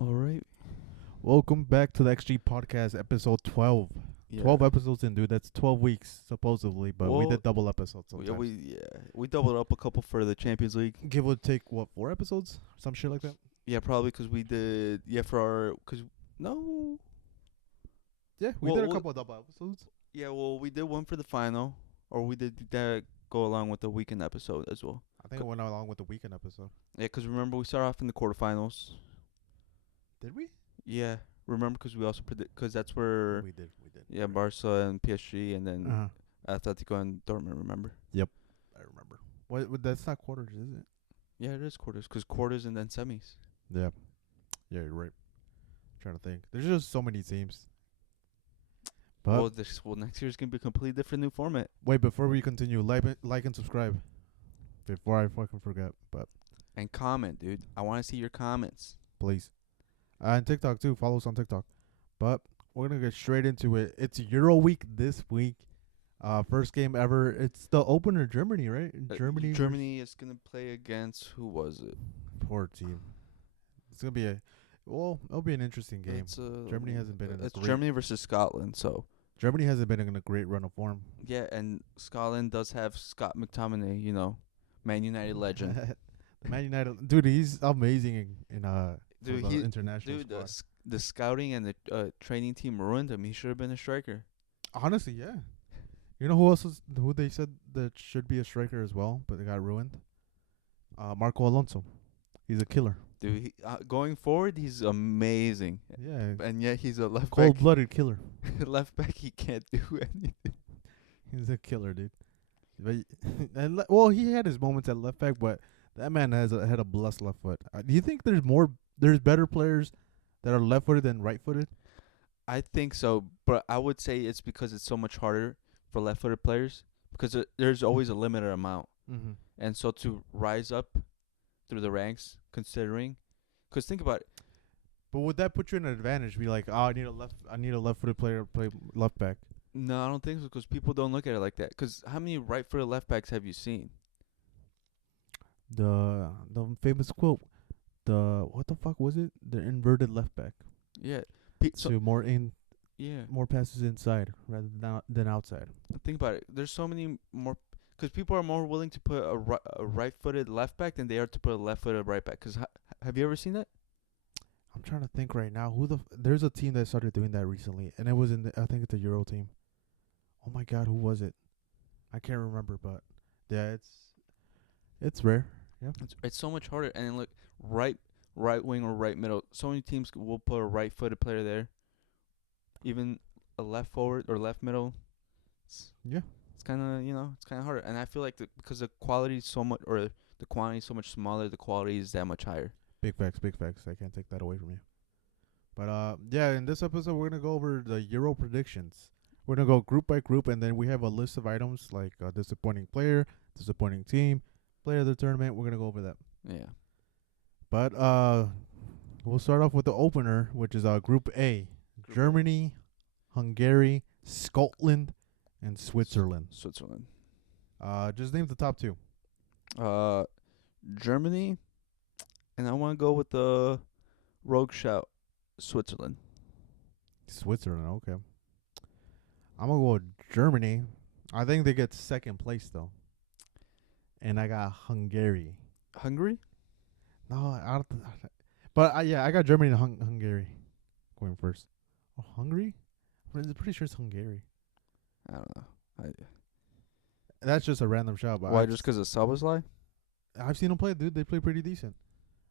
All right. Welcome back to the XG Podcast, episode 12. Yeah. 12 episodes in, dude. That's 12 weeks, supposedly, but we Well, did double episodes yeah, sometimes. we doubled up a couple for the Champions League. Give or take, what, 4 episodes? Some shit like that? Yeah, probably because we did. Yeah, for our no. Yeah, we Well, did a we- couple of double episodes. Yeah, well, we did one for the final, or we did that go along with the weekend episode as well. I think it went along with the weekend episode. Yeah, because remember we started off in the quarterfinals. Did we? Yeah, remember because we also because that's where We did. yeah Barca and PSG and then Uh-huh. Atletico and Dortmund. Remember? I remember. That's not quarters, is it? Yeah, it is quarters because quarters and then semis. Yeah. Yeah, you're right. Trying to think. There's just so many teams. But Next year's gonna be a completely different new format. wait, before we continue, like and subscribe. Before I fucking forget, but And comment, dude. I want to see your comments. please. And TikTok too. Follow us on TikTok. But we're gonna get straight into it. It's Euro week this week. First game ever. It's the opener, Germany, right? Germany. Germany is gonna play against who was it? Poor team. It's gonna be it'll be an interesting game. It's, Germany hasn't been in a It's great. Germany versus Scotland. So Germany hasn't been in a great run of form. yeah, and Scotland does have Scott McTominay. Man United legend. Man United, dude, he's amazing in Dude, for the international dude, squad. the scouting and the training team ruined him. He should have been a striker. Honestly, yeah. You know who they said that should be a striker as well, but they got ruined? Marco Alonso. He's a killer. Dude, going forward, he's amazing. Yeah. And yet he's a left back. Cold-blooded killer. Left back, he can't do anything. He's a killer, dude. But he had his moments at left back, but that man had a blessed left foot. Do you think there's better players that are left-footed than right-footed? I think so, but I would say it's because it's so much harder for left-footed players because there's always a limited amount. Mm-hmm. And so to rise up through the ranks, because think about it. But would that put you in an advantage? Be like, I need a left-footed player to play left back. No, I don't think so because people don't look at it like that. Because how many right-footed left backs have you seen? The famous quote, what the fuck was it? The inverted left back. Yeah. So Yeah. more passes inside rather than outside. Think about it. There's so many more because people are more willing to put a right-footed left back than they are to put a left-footed right back. Because have you ever seen that? I'm trying to think right now. There's a team that started doing that recently, and it was I think it's the Euro team. Oh my God, who was it? I can't remember, but yeah, it's rare. Yeah. It's so much harder. And then look, right wing or right middle. So many teams will put a right-footed player there. Even a left forward or left middle. Yeah. It's kind of it's kind of harder. And I feel like because the quality is so much or the quantity is so much smaller, the quality is that much higher. Big facts. I can't take that away from you. But yeah, in this episode we're gonna go over the Euro predictions. We're gonna go group by group, and then we have a list of items like disappointing player, disappointing team, player of the tournament. We're gonna go over that. Yeah. But we'll start off with the opener, which is Group A. Germany, Hungary, Scotland, and Switzerland. Switzerland. Just name the top two. Germany, and I want to go with the rogue shout, Switzerland. Switzerland, okay. I'm gonna go with Germany. I think they get second place though. And I got Hungary. Hungary? No, I don't. But yeah, I got Germany and Hungary going first. Oh, Hungary? I'm pretty sure it's Hungary. I don't know. That's just a random shout. But Why? Just because of Szoboszlai? I've seen them play, dude. They play pretty decent.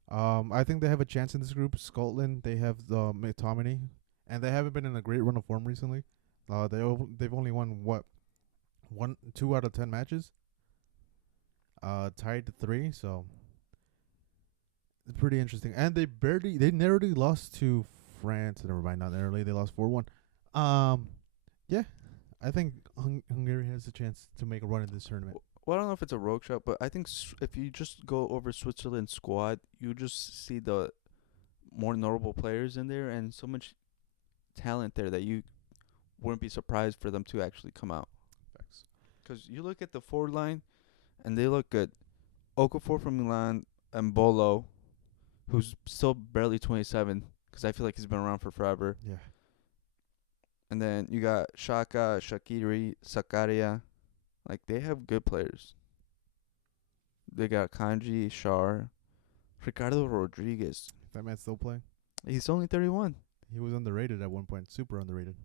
I think they have a chance in this group. Scotland, they have the McTominay, and they haven't been in a great run of form recently. They've only won 2 out of 10 matches. Tied to 3, so it's pretty interesting. And they narrowly lost to France. Never mind, not narrowly. They lost 4-1. Yeah, I think Hungary has a chance to make a run in this tournament. Well, I don't know if it's a rogue shot, but I think if you just go over Switzerland's squad, you just see the more notable players in there and so much talent there that you wouldn't be surprised for them to actually come out. Facts. Because you look at the forward line, and they look good. Okafor from Milan and Bolo, who's still barely 27. because I feel like he's been around for forever. Yeah. And then you got Shaka, Shakiri, Sakaria. Like, they have good players. They got Kanji, Shar, Ricardo Rodriguez. That man's still playing. He's only 31. He was underrated at one point. Super underrated.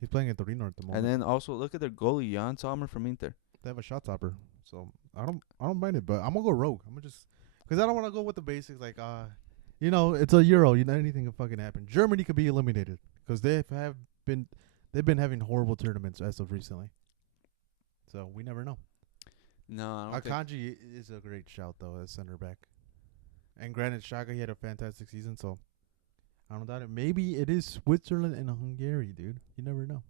He's playing at Torino at the moment. And then also look at their goalie, Jan Sommer from Inter. They have a shot stopper, so I don't mind it. But I'm gonna go rogue. I'm gonna just because I don't want to go with the basics. Like it's a Euro. Anything can fucking happen. Germany could be eliminated because they've been having horrible tournaments as of recently. So we never know. No, I don't think. Akanji is a great shout though as center back, and granted, Shaka he had a fantastic season. So I don't doubt it. Maybe it is Switzerland and Hungary, dude. You never know.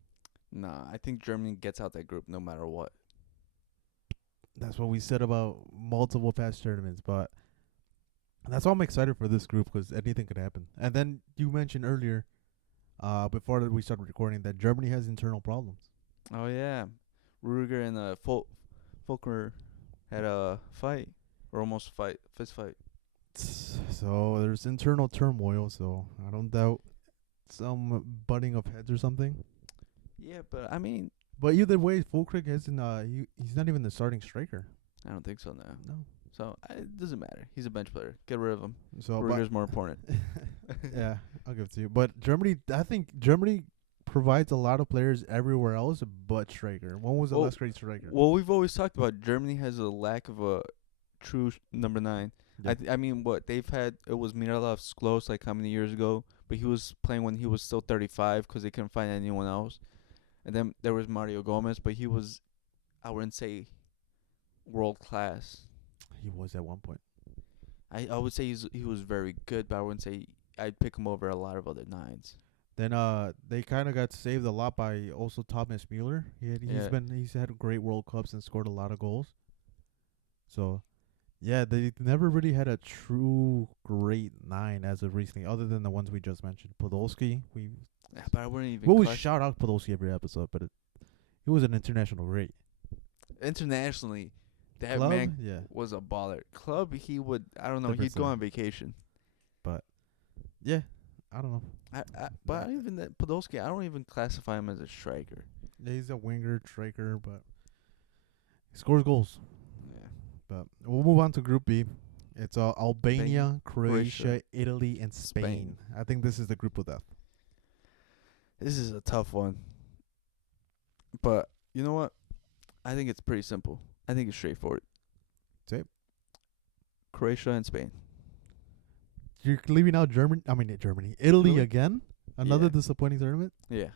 Nah, I think Germany gets out that group no matter what. That's what we said about multiple past tournaments, but that's why I'm excited for this group because anything could happen. And then you mentioned earlier, before we started recording, that Germany has internal problems. Oh yeah, Rudiger and Volker had a fight, or almost fist fight. So there's internal turmoil. So I don't doubt some butting of heads or something. Yeah, but I mean, But either way, Fulkrug hasn't. He's not even the starting striker. I don't think so now. No. So it doesn't matter. He's a bench player. Get rid of him. So Rudiger's more important. yeah, I'll give it to you. But Germany, I think Germany provides a lot of players everywhere else but striker. When was the last great striker? Well, we've always talked about Germany has a lack of a true number 9. Yeah. I mean, what they've had, it was Miroslav Klose like how many years ago, but he was playing when he was still 35 because they couldn't find anyone else. And then there was Mario Gomez, but he was, I wouldn't say, world class. He was at one point. I would say he was very good, but I wouldn't say I'd pick him over a lot of other 9s. Then they kind of got saved a lot by also Thomas Müller. He's had great World Cups and scored a lot of goals. So, yeah, they never really had a true great 9 as of recently, other than the ones we just mentioned. Podolski, Yeah, but I wouldn't even. we always shout out Podolski every episode, but he was an international great. Internationally, that Club, man yeah. was a baller. Club, he would, I don't know, Different he'd go story. on vacation. But yeah, I don't know. But I don't even Podolski, I don't even classify him as a striker. Yeah, he's a winger, striker, but he scores goals. Yeah. But we'll move on to Group B. It's Albania, Croatia, Croatia, Italy, and Spain. I think this is the group of death. This is a tough one. But you know what? I think it's pretty simple. I think it's straightforward. Say it. Croatia and Spain. You're leaving out Germany. Italy Italy? again? Another Yeah. disappointing tournament? Yeah.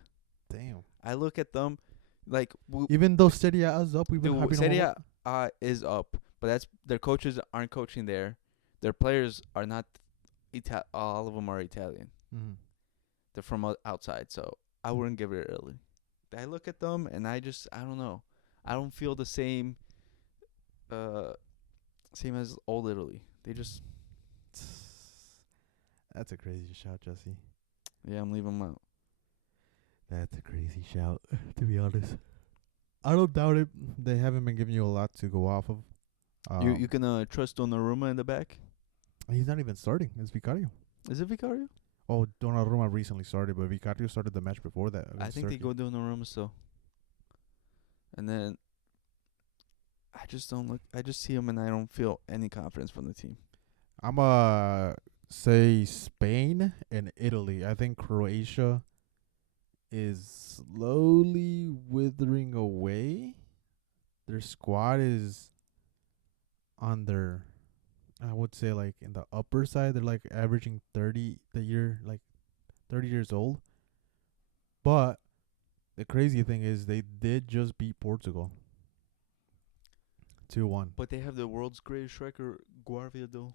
Damn. I look at them like Even though Serie A is up, we've been hyping Serie them up. A is up, but that's their coaches aren't coaching there. Their players are not all of them are Italian. Mhm. They're from outside, so I wouldn't give it Italy. I look at them and I don't know. I don't feel the same same as old Italy. They just That's a crazy shout, Jesse. yeah, I'm leaving them out. That's a crazy shout, to be honest. I don't doubt it. They haven't been giving you a lot to go off of. You can trust Donnarumma in the back? He's not even starting. It's Vicario. Is it Vicario? Oh, Donnarumma recently started, but Vicario started the match before that. I think they go Donnarumma still. And then I just don't look. I just see him and I don't feel any confidence from the team. I'm say Spain and Italy. I think Croatia is slowly withering away. Their squad is on their, I would say, like in the upper side. They're like averaging 30 like 30 years old. But the crazy thing is they did just beat Portugal 2-1. But they have the world's greatest striker, Guardiola.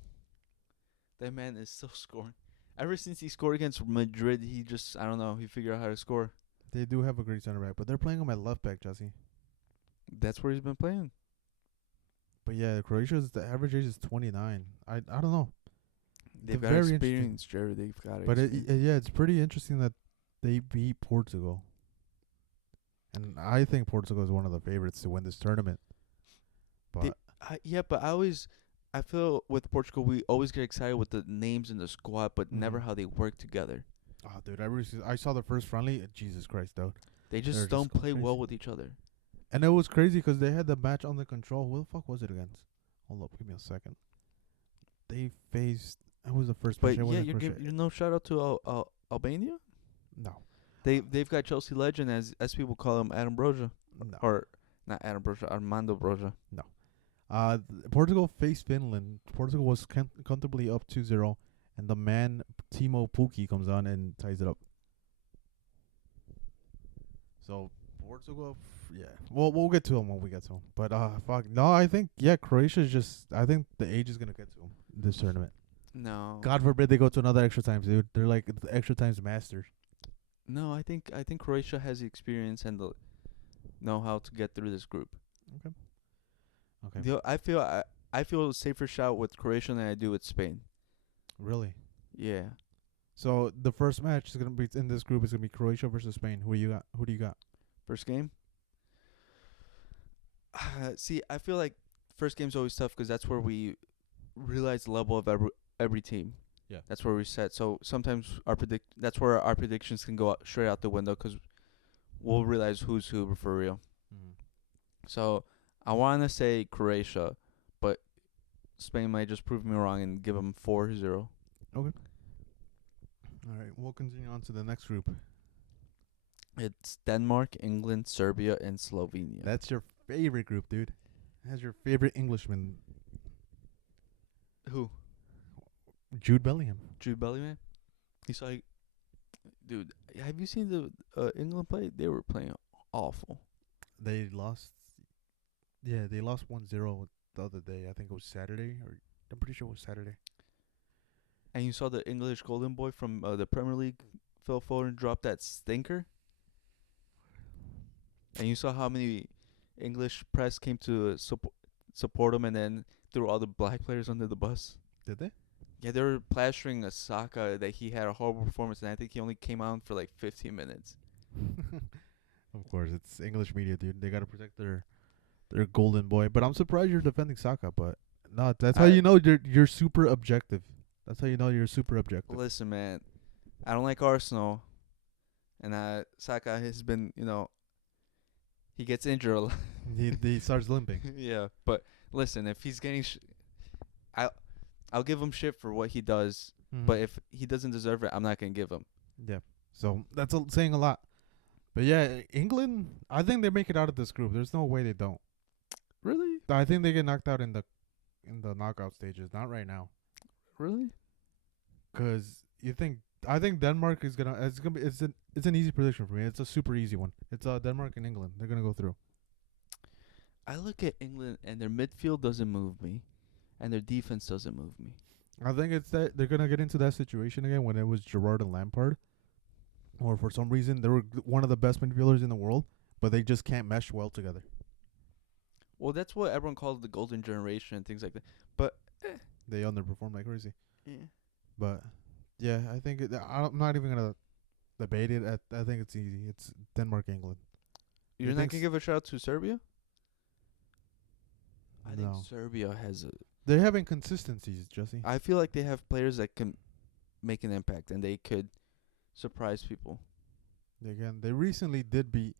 That man is still scoring. Ever since he scored against Madrid, he just, I don't know, he figured out how to score. They do have a great center back, but they're playing him at left back, Jesse. That's where he's been playing. But yeah, the average age is 29. I don't know. They've They're got very experience, Jerry. They've got But experience. yeah, it's pretty interesting that they beat Portugal. And I think Portugal is one of the favorites to win this tournament. But But I I feel with Portugal, we always get excited with the names in the squad, but never Mhm. how they work together. Oh, dude, I saw the first friendly. Jesus Christ, dude. They They're just just don't going play well crazy. with each other. And it was crazy because they had the match under control. Who the fuck was it against? Hold up, give me a second. They faced. It was the first match. But It yeah, wasn't you're Croatia. giving no shout out to Albania. No. They've got Chelsea legend as people call him Adam Broja, No. or not Adam Broja, Armando Broja. No. Portugal faced Finland. Portugal was comfortably up 2-0, and the man Timo Pukki comes on and ties it up. So Portugal, yeah. Well, we'll get to him when we get to him. But fuck, no, I think Croatia's just. I think the age is gonna get to him this tournament. No, God forbid they go to another extra times, dude. They're like the extra times masters. no, I think Croatia has the experience and the know how to get through this group. Okay. Okay. I feel a safer shot with Croatia than I do with Spain. Really? Yeah. So the first match is gonna be in this group is gonna be Croatia versus Spain. Who you got? Who do you got? First game. See, I feel like first game's always tough because that's where we realize the level of every team. Yeah. That's where we set. So sometimes that's where our predictions can go out, straight out the window because we'll realize who's who for real. Mm-hmm. So I want to say Croatia, but Spain might just prove me wrong and give them 4-0. Okay. All right. We'll continue on to the next group. It's Denmark, England, Serbia, and Slovenia. That's your favorite group, dude. That's your favorite Englishman, Who? Jude Bellingham. Jude Bellingham? He's like, dude, have you seen the England play? They were playing awful. They lost. Yeah, they lost 1-0 the other day. I think it was Saturday, or I'm pretty sure it was Saturday. And you saw the English golden boy from the Premier League, Phil Foden, drop that stinker. And you saw how many English press came to support him and then threw all the black players under the bus. Did they? Yeah, they were plastering Asaka that he had a horrible performance, and I think he only came out for like 15 minutes. Of course, it's English media, dude. They gotta protect their golden boy. But I'm surprised you're defending Saka. But no, that's how you know you're super objective. That's how you know you're super objective. Listen, man, I don't like Arsenal, and Saka has been, he gets injured a lot. he starts limping. Yeah, but listen, if he's getting, I'll give him shit for what he does. Mhm. But if he doesn't deserve it, I'm not gonna give him. Yeah, so that's saying a lot. But yeah, England, I think they make it out of this group. There's no way they don't. Really? I think they get knocked out in the knockout stages. Not right now, Really? 'cause I think Denmark is gonna. It's an easy prediction for me. It's a super easy one. It's Denmark and England. They're gonna go through. I look at England and their midfield doesn't move me, and their defense doesn't move me. I think it's that they're gonna get into that situation again when it was Gerrard and Lampard, or for some reason they were one of the best midfielders in the world, but they just can't mesh well together. Well, that's what everyone calls the golden generation and things like that. But They underperform like crazy. yeah. But yeah, I think I'm not even gonna debate it. I think it's easy. It's Denmark, England. You're You not think gonna give a shout out to Serbia? I think No. Serbia has a. They're having consistencies, Jesse. I feel like they have players that can make an impact and they could surprise people. They recently did beat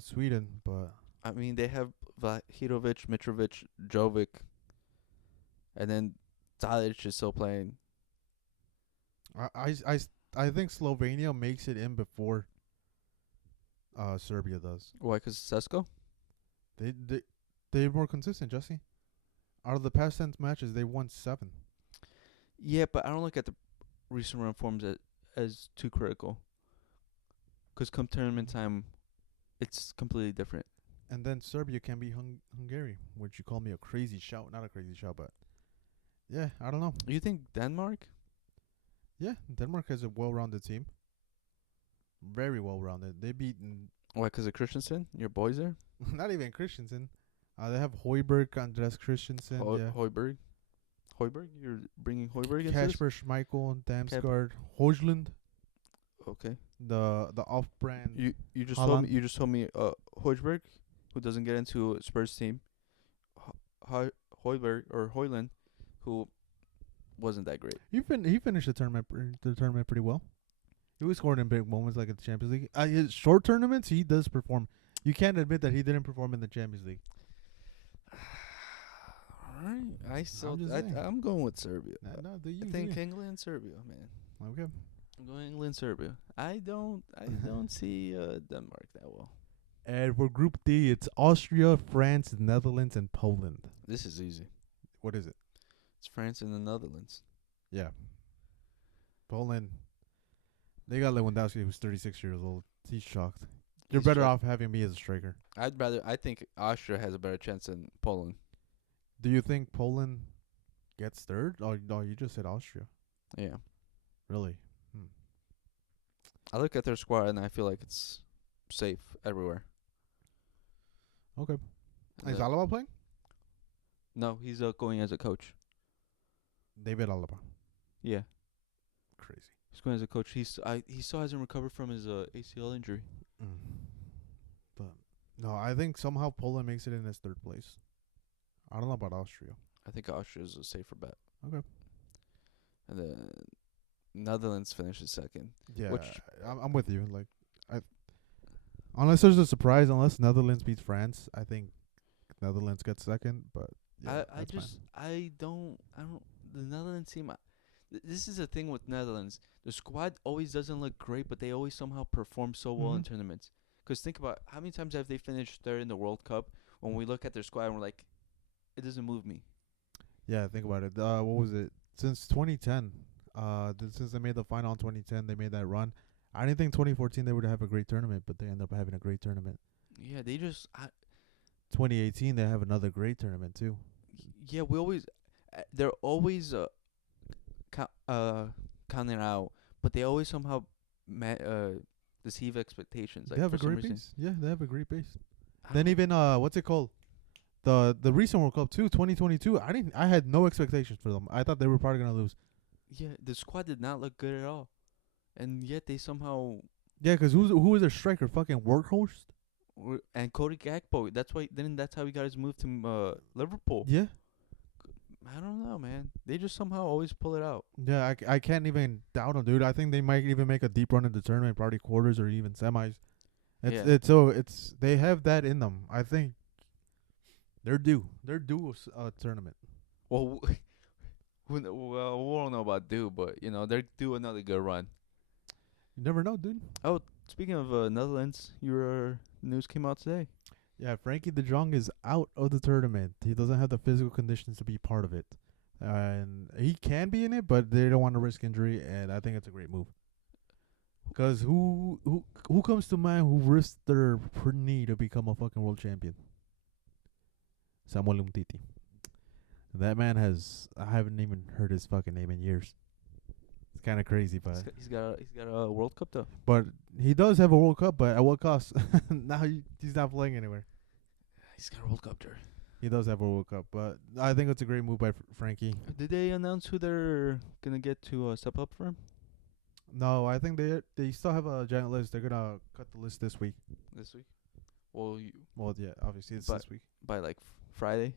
Sweden, but I mean, they have Vahirovic, Mitrovic, Jovic, and then Tadic is still playing. I think Slovenia makes it in before Serbia does. Why? 'Cause Sesko? They're more consistent, Jesse. Out of the past 10 matches, they won 7. Yeah, but I don't look at the recent run forms as too critical. 'Cause come tournament time, it's completely different. And then Serbia can be Hungary, which you call me a crazy shout. Not a crazy shout, but yeah, I don't know. You think Denmark? Yeah, Denmark has a well-rounded team. Very well-rounded. They beaten Why? 'Cause of Christensen? Your boys there? not even Christensen. They have Højbjerg, Andreas Christensen, yeah. Højbjerg? Højbjerg? You're bringing Højbjerg into this? Kasper Schmeichel, Damsgaard, Højlund, Okay. the off-brand. You just Haaland. told me Højbjerg, who doesn't get into Spurs team. Hoyland, who wasn't that great. He finished the tournament pretty well. He was scoring in big moments like in the Champions League. His short tournaments, he does perform. You can't admit that he didn't perform in the Champions League. Alright, saying. I'm going with Serbia. No, do you? I think England, Serbia, man. Okay. I'm going England, Serbia. I don't see Denmark that well. And for Group D, it's Austria, France, Netherlands, and Poland. This is easy. What is it? It's France and the Netherlands. Yeah. Poland. They got Lewandowski, who's 36 years old. He's shocked. You're He's better shocked. off having me as a striker. I think Austria has a better chance than Poland. Do you think Poland gets third? Oh, no, you just said Austria. Yeah. Really? I look at their squad and I feel like it's safe everywhere. Okay. And Is the- Alaba playing? No, he's going as a coach. David Alaba. Yeah. Crazy. He's going as a coach. He still hasn't recovered from his ACL injury. But no, I think somehow Poland makes it in its third place. I don't know about Austria. I think Austria is a safer bet. Okay. And the Netherlands finishes second. Yeah, Which- I'm with you. Like, unless there's a surprise, unless Netherlands beats France, I think Netherlands gets second. But yeah, that's fine. I don't the Netherlands team. This is the thing with Netherlands. The squad always doesn't look great, but they always somehow perform so well in Mhm. tournaments. 'Cause think about how many times have they finished third in the World Cup? When we look at their squad and we're like, it doesn't move me. Yeah, think about it. What was it? Since 2010, since they made the final in 2010, they made that run. I didn't think 2014 they would have a great tournament, but they end up having a great tournament. Yeah, they just 2018 they have another great tournament too. yeah, we always they're always counting out, but they always somehow deceive expectations. Like They have for a some great reason. base. Yeah, they have a great base. I Then don't- even what's it called? The recent World Cup too, 2022. I had no expectations for them. I thought they were probably gonna lose. yeah, the squad did not look good at all, and yet they somehow Yeah, 'cause who was their striker? Fucking Workhorst. and Cody Gakpo. That's how he got his move to Liverpool. Yeah, I don't know, man. They just somehow always pull it out. yeah. I can't even doubt them, dude. I think they might even make a deep run in the tournament, probably quarters or even semis. Yeah. They have that in them. I think they're due. They're due a tournament. Well, we don't know about due, but they're due another good run. You never know, dude. Speaking of Netherlands, your news came out today. Yeah, Frankie de Jong is out of the tournament. He doesn't have the physical conditions to be part of it. And he can be in it, but they don't want to risk injury, and I think it's a great move. Because who comes to mind who risked their knee to become a fucking world champion? Samuel Umtiti. That man I haven't even heard his fucking name in years. It's kind of crazy, but He's got a World Cup though. but he does have a World Cup, but at what cost? Now he's not playing anywhere. He's got a World Cup there. He does have a World Cup, but I think it's a great move by Frankie. Did they announce who they're gonna get to step up for him No, I think they still have a giant list. They're gonna cut the list this week. this week? Well, Well, yeah, obviously it's But- this week. by like Friday.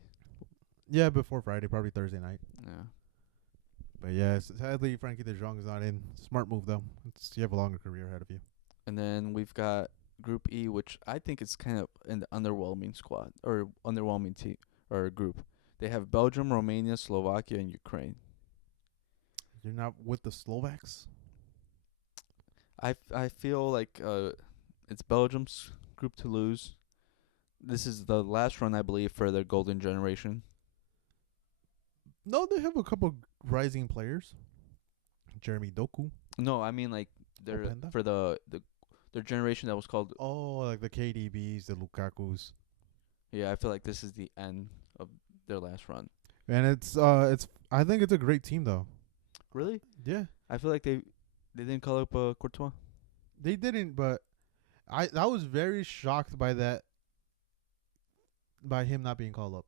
Yeah, before Friday, probably Thursday night. Yeah. But yeah, sadly Frankie de Jong is not in. Smart move though. You have a longer career ahead of you. And then we've got Group E, which I think is kind of an underwhelming squad or underwhelming team or group. They have Belgium, Romania, Slovakia, and Ukraine. You're not with the Slovaks. I feel like it's Belgium's group to lose. This is the last run, I believe, for their golden generation. No, they have a couple rising players. Jeremy Doku. No, I mean like they're Openda? for their generation that was called. Oh, like the KDBs, the Lukakus. Yeah, I feel like this is the end of their last run. And it's I think it's a great team though. Really? Yeah. I feel like they didn't call up Courtois. They didn't, but I was very shocked by that, by him not being called up.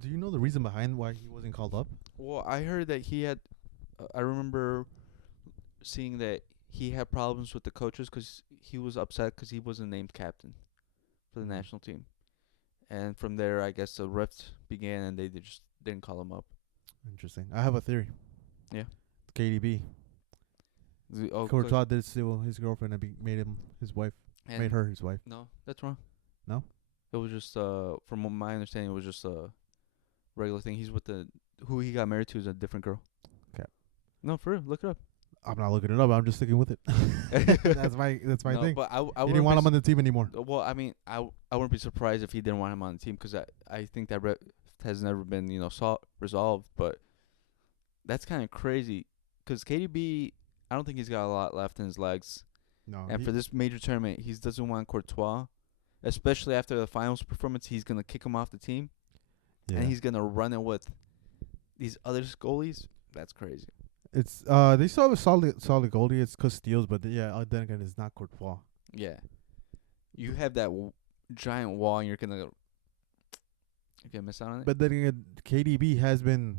Do you know the reason behind why he wasn't called up? Well, I heard that he had. I remember seeing that he had problems with the coaches because he was upset because he wasn't named captain for the national team, And from there, I guess the rift began, and they just didn't call him up. Interesting. I have a theory. Yeah. KDB. Oh, Courtois did steal his girlfriend and made him his wife. Made her his wife. No, that's wrong. No? It was just from what my understanding, it was just a regular thing. He's with who he got married to is a different girl. Okay. No, for real, look it up. I'm not looking it up. I'm just sticking with it. That's my No, thing. but I He didn't want him on the team anymore. Well, I mean, I wouldn't be surprised if he didn't want him on the team, because I think that has never been resolved. But that's kind of crazy, because KDB, I don't think he's got a lot left in his legs. No. And for this major tournament, he doesn't want Courtois, especially after the finals performance. He's gonna kick him off the team, and he's gonna run it with these other goalies. That's crazy. It's they still have a solid goalie. It's Casteels, but then again, it's not Courtois. Yeah, you have that giant wall, and you're gonna miss out on it. But then again, KDB has been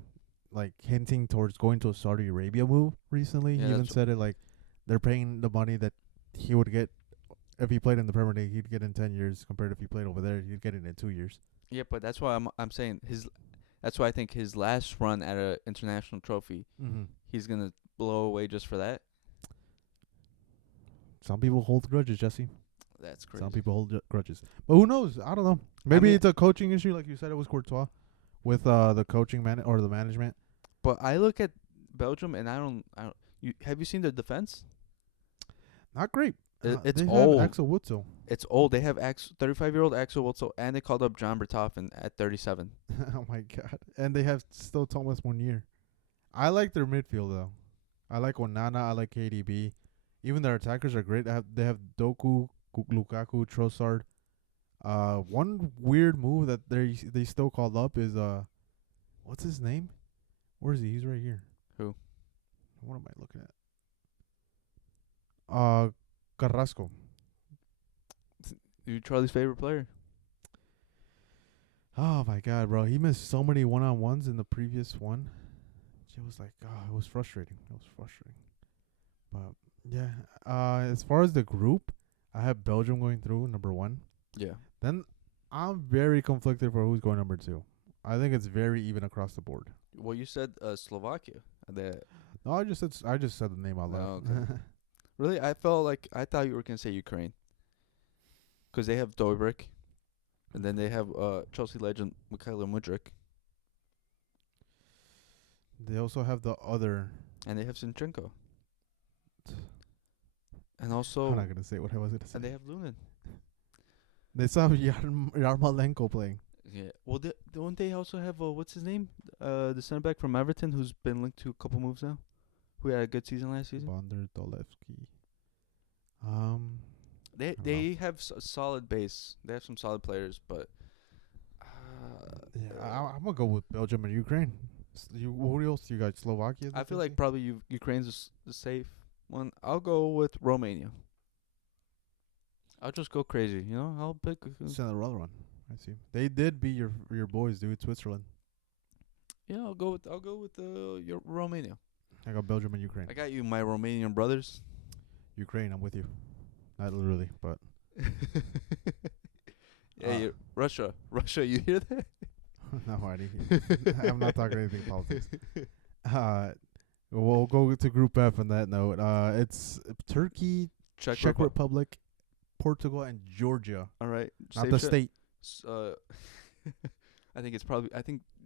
like hinting towards going to a Saudi Arabia move recently. Yeah, he even said it like they're paying the money that he would get if he played in the Premier League. He'd get in 10 years compared to if he played over there. He'd get it in 2 years. Yeah, but that's why I'm saying that's why I think his last run at a international trophy, he's gonna blow away just for that. Some people hold grudges, Jesse. That's crazy. Some people hold grudges, but who knows? I don't know. Maybe it's a coaching issue, like you said. It was Courtois with the coaching or the management. But I look at Belgium, and I don't. Have you seen their defense? Not great. It's they old. Have Axel Witsel. It's old. They have 35-year-old Axel Witsel, and they called up John Bertoffen at 37. Oh my god! And they have still Thomas Munier. I like their midfield though. I like Onana. I like KDB. Even their attackers are great. They have Doku, Lukaku, Trossard. One weird move that they still called up is what's his name? Where is he? He's right here. Who? What am I looking at? Carrasco. You Charlie's favorite player? Oh my god, bro! He missed so many one-on-ones in the previous one. It was like, it was frustrating. But yeah, as far as the group, I have Belgium going through number 1. Yeah. Then I'm very conflicted for who's going number 2. I think it's very even across the board. Well, you said Slovakia. No, I just said the name out loud. Oh, okay. Really? I thought you were gonna say Ukraine, 'cause they have Dobrik, and then they have Chelsea legend Mikhailo Mudryk. They also have the other. And they have Zinchenko. And also, I'm not gonna say what I was gonna say. and they have Lunin. They still have Yarmolenko playing. Yeah. Well, don't they also have what's his name? The center back from Everton, who's been linked to a couple moves now, who had a good season last season. Bonder Dolevsky. They have a solid base. They have some solid players, but yeah, I'm gonna go with Belgium and Ukraine. Who else you got? Slovakia? I feel like probably Ukraine's the safe one. I'll go with Romania. I'll just go crazy, I'll pick. Cinderella run. I see. They did beat your boys, dude. Switzerland. Yeah, I'll go with your Romania. I got Belgium and Ukraine. I got you, my Romanian brothers. Ukraine, I'm with you. Not literally, but. Hey, Russia, you hear that? No, I didn't. I'm not talking anything politics. We'll go to Group F on that note. It's Turkey, Czech Republic, Portugal, and Georgia. All right. Not the state. I think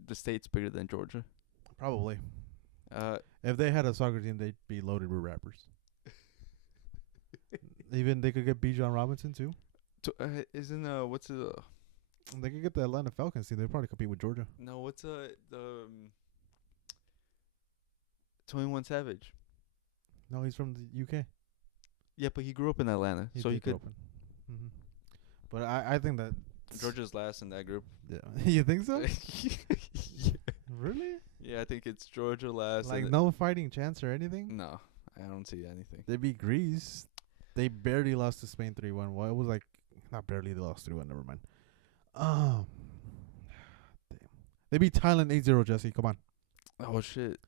the state's bigger than Georgia. Probably. If they had a soccer team, they'd be loaded with rappers. Even they could get Bijan Robinson too. What's the? They could get the Atlanta Falcons team. They'd probably compete with Georgia. No, what's the 21 Savage? No, he's from the UK. Yeah, but he grew up in Atlanta, so he could. Mm-hmm. But I think that Georgia's last in that group. Yeah, you think so? Yeah. Really? Yeah, I think it's Georgia last. Like no fighting chance or anything? No, I don't see anything. They beat Greece. They barely lost to Spain 3-1. Well, it was like not barely. They lost 3-1. Never mind. Damn. They beat Thailand 8-0. Jesse, come on. Oh shit.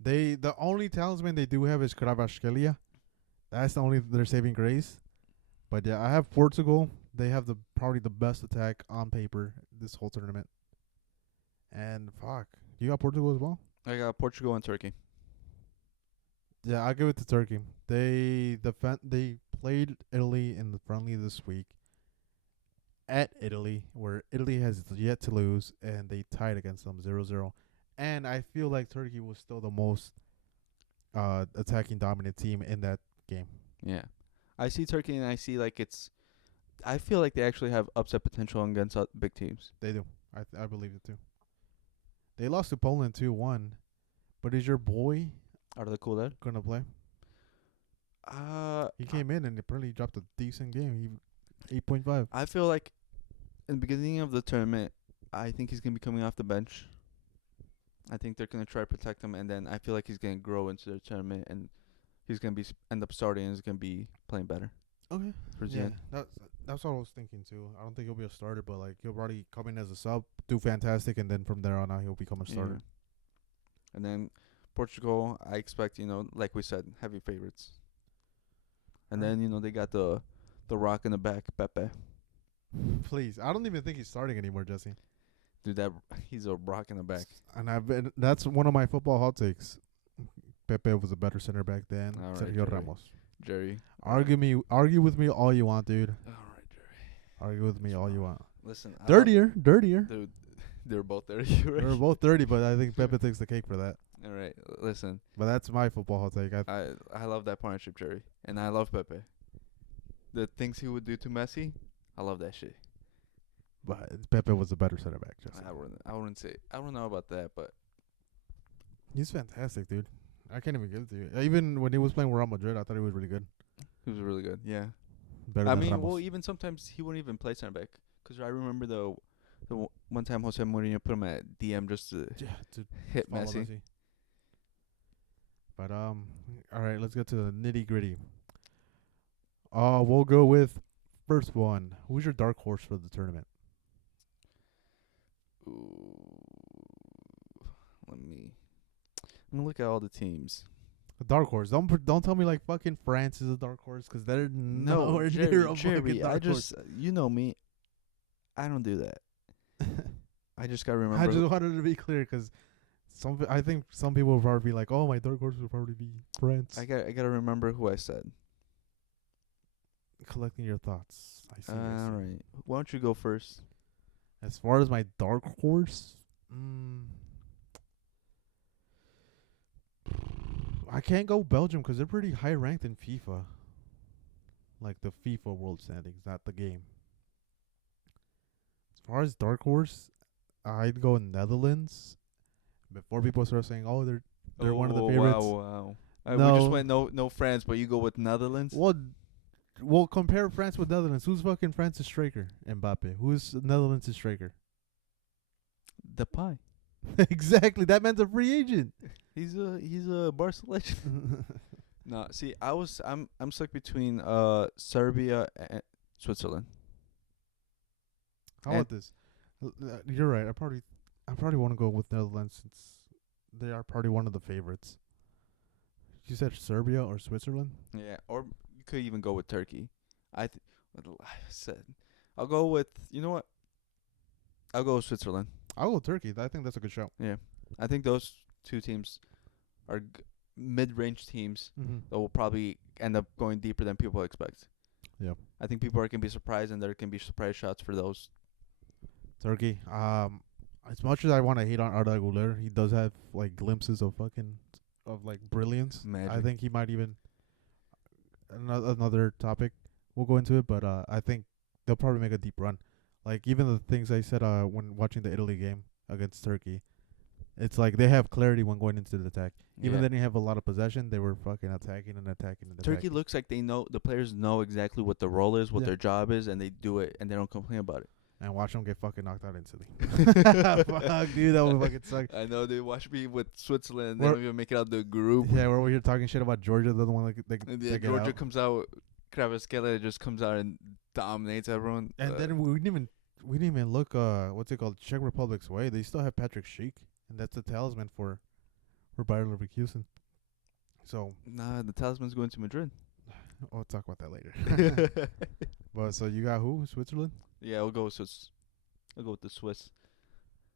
The only talisman they do have is Kvaratskhelia. That's the only their saving grace. But yeah, I have Portugal, They have probably the best attack on paper this whole tournament. And fuck, you got Portugal as well. I got Portugal and Turkey. Yeah, I give it to Turkey. They played Italy in the friendly this week at Italy, where Italy has yet to lose, and they tied against them 0-0. And I feel like Turkey was still the most attacking dominant team in that game. Yeah. I see Turkey and I see like I feel like they actually have upset potential against big teams. They do. I believe it too. They lost to Poland 2-1, but is your boy Are they cool there? gonna play? He came in and apparently dropped a decent game. He 8.5. I feel like in the beginning of the tournament, I think he's going to be coming off the bench. I think they're going to try to protect him, and then I feel like he's going to grow into the tournament, and he's going to be end up starting and he's going to be playing better. Okay. Towards the end. That's what I was thinking too. I don't think he'll be a starter, but like he'll probably come in as a sub, do fantastic, and then from there on out he'll become a starter. Yeah. And then Portugal, I expect, like we said, heavy favorites. And then, they got the rock in the back, Pepe. Please, I don't even think he's starting anymore, Jesse. Dude, he's a rock in the back. And that's one of my football hot takes. Pepe was a better center back than All right, Sergio Jerry. Ramos. Jerry. Argue with me all you want, dude. All right, Jerry. Argue with me all you want. Listen. Dirtier. Dude, they're both dirty. Right? They're both dirty, but I think Pepe takes the cake for that. All right, listen. But that's my football hot take. I love that partnership, Jerry, and I love Pepe. The things he would do to Messi, I love that shit. But Pepe was a better center back. Jesse. I wouldn't say. I don't know about that, but He's fantastic, dude. I can't even give it to you. Even when he was playing with Real Madrid, I thought he was really good. he was really good. Yeah. Better I than mean, Ramos. well, even sometimes he wouldn't even play center back. Cause I remember the one time Jose Mourinho put him at DM just to to hit follow Messi. But all right, let's get to the nitty gritty. We'll go with first one. Who's your dark horse for the tournament? Ooh. Let me look at all the teams. A dark horse. Don't tell me like fucking France is a dark horse, because they're nowhere near a fucking dark horse. You know me, I don't do that. I just gotta remember. I just wanted to be clear, because I think some people will probably be like, "Oh, my dark horse would probably be France." I gotta remember who I said. Collecting your thoughts. I see. All right. Why don't you go first? As far as my dark horse, I can't go Belgium because they're pretty high ranked in FIFA. Like the FIFA world standings, not the game. As far as dark horse, I'd go Netherlands. Before people start saying, "Oh, they're one of the favorites." Wow. We No. just went no France, but you go with Netherlands. Well, compare France with Netherlands. Who's fucking France's striker? Mbappe. Who's Netherlands' striker? The pie. Exactly. That man's a free agent. He's a Barca legend. No, see, I'm stuck between Serbia and Switzerland. How about this? You're right. I probably want to go with Netherlands since they are probably one of the favorites. You said Serbia or Switzerland? Yeah, or you could even go with Turkey. I said I'll go with, you know what? I'll go with Switzerland. I'll go Turkey. I think that's a good shout. Yeah, I think those two teams are mid-range teams that will probably end up going deeper than people expect. Yeah. I think people can be surprised, and there can be surprise shots for those. Turkey. As much as I want to hate on Arda Güler, he does have like glimpses of brilliance. Magic. I think he might even another topic. We'll go into it, but I think they'll probably make a deep run. Like even the things I said when watching the Italy game against Turkey, it's like they have clarity when going into the attack. Even then, they have a lot of possession. They were fucking attacking and attacking and attacking. Turkey looks like the players know exactly what the role is, what their job is, and they do it, and they don't complain about it. And watch them get fucking knocked out instantly. Fuck, dude, that would fucking suck. I know, they watch me with Switzerland. They don't even make it out the group. Yeah, we're over here talking shit about Georgia. They're the one Yeah, Georgia comes out. Kvaratskhelia just comes out and dominates everyone. And then we didn't even look what's it called, Czech Republic's way. They still have Patrick Schick, and that's the talisman for Bayer Leverkusen. So the talisman's going to Madrid. We'll talk about that later. But so you got who? Switzerland? Yeah, I'll go with Swiss. I'll go with the Swiss.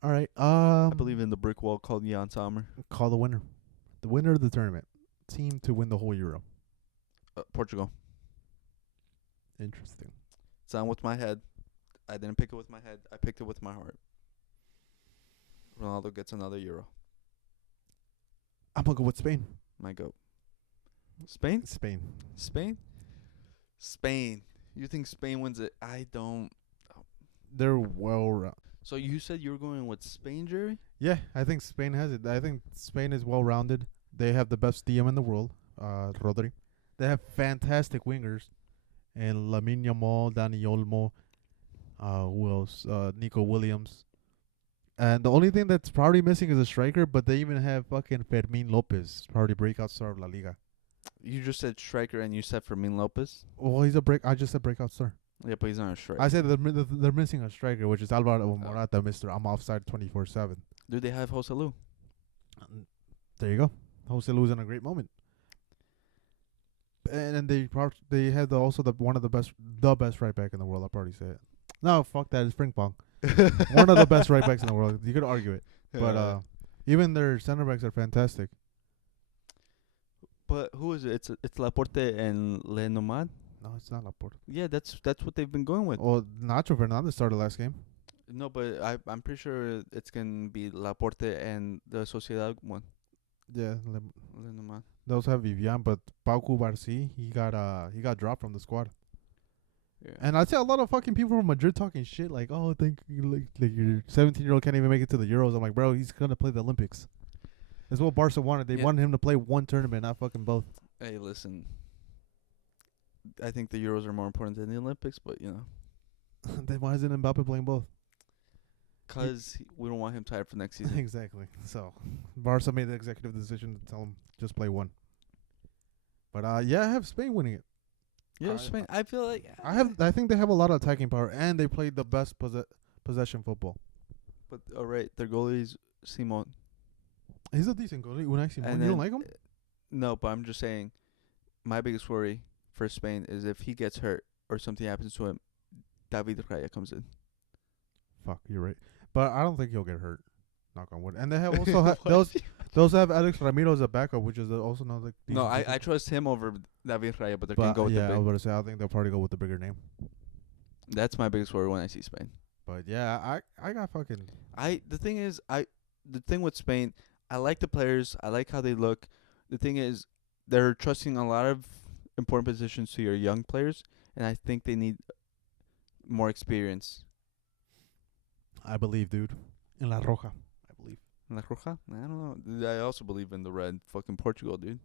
All right. I believe in the brick wall called Jan Sommer. Call the winner. The winner of the tournament. Team to win the whole Euro. Portugal. Interesting. It's on with my head. I didn't pick it with my head. I picked it with my heart. Ronaldo gets another Euro. I'm gonna go with Spain. My goat. Spain? Spain. Spain? Spain. You think Spain wins it? I don't. They're well. So you said you were going with Spain, Jerry? Yeah, I think Spain has it. I think Spain is well rounded. They have the best DM in the world, Rodri. They have fantastic wingers, and Lamine Yamal, Dani Olmo, who else? Nico Williams. And the only thing that's probably missing is a striker, but they even have fucking Fermin Lopez, probably breakout star of La Liga. You just said striker and you said Fermin Lopez? Well, he's a break. I just said breakout star. Yeah, but he's not a striker. I said they're missing a striker, which is Alvaro Morata, Mr. I'm offside 24/7. Do they have Joselu? There you go. Jose Lu's in a great moment. And they had the best right back in the world. I'll probably say it. No, fuck that. It's Frank Pong. One of the best right backs in the world. You could argue it. But even their center backs are fantastic. But who is it? It's Laporte and Le Nomad? No, it's not Laporte. Yeah, that's what they've been going with. Well, Nacho Fernandez started last game. No, but I'm pretty sure it's gonna be Laporte and the Sociedad one. Yeah, Le Nomad. they also have Vivian, but Pau Cubarsí, he got dropped from the squad. Yeah. And I see a lot of fucking people from Madrid talking shit like, oh, think like your 17-year-old can't even make it to the Euros. I'm like, bro, he's gonna play the Olympics. That's what Barca wanted. They wanted him to play one tournament, not fucking both. Hey, listen. I think the Euros are more important than the Olympics, but you know, Then why isn't Mbappe playing both? because we don't want him tired for next season. Exactly. So Barca made the executive decision to tell him just play one. But yeah, I have Spain winning it. Yeah, Spain. I feel like I think they have a lot of attacking power, and they played the best possession football. But all right, their goalie's Simon. He's a decent goalie. Unai Simon. And You don't then- like him? No, but I'm just saying, my biggest worry for Spain is if he gets hurt or something happens to him, David Raya comes in. Fuck, you're right. But I don't think he'll get hurt. Knock on wood. And they have also they also have Alex Ramiro as a backup, which is also another. No, decent I trust him over David Raya, but they're But gonna go with yeah, the I big. was about to say I think they'll probably go with the bigger name. That's my biggest worry when I see Spain. But yeah, I got fucking. The thing with Spain, I like the players. I like how they look. The thing is, they're trusting a lot of important positions to your young players, and I think they need more experience. I believe, dude. In La Roja, I believe. La Roja? I don't know. I also believe in the red. Fucking Portugal, dude.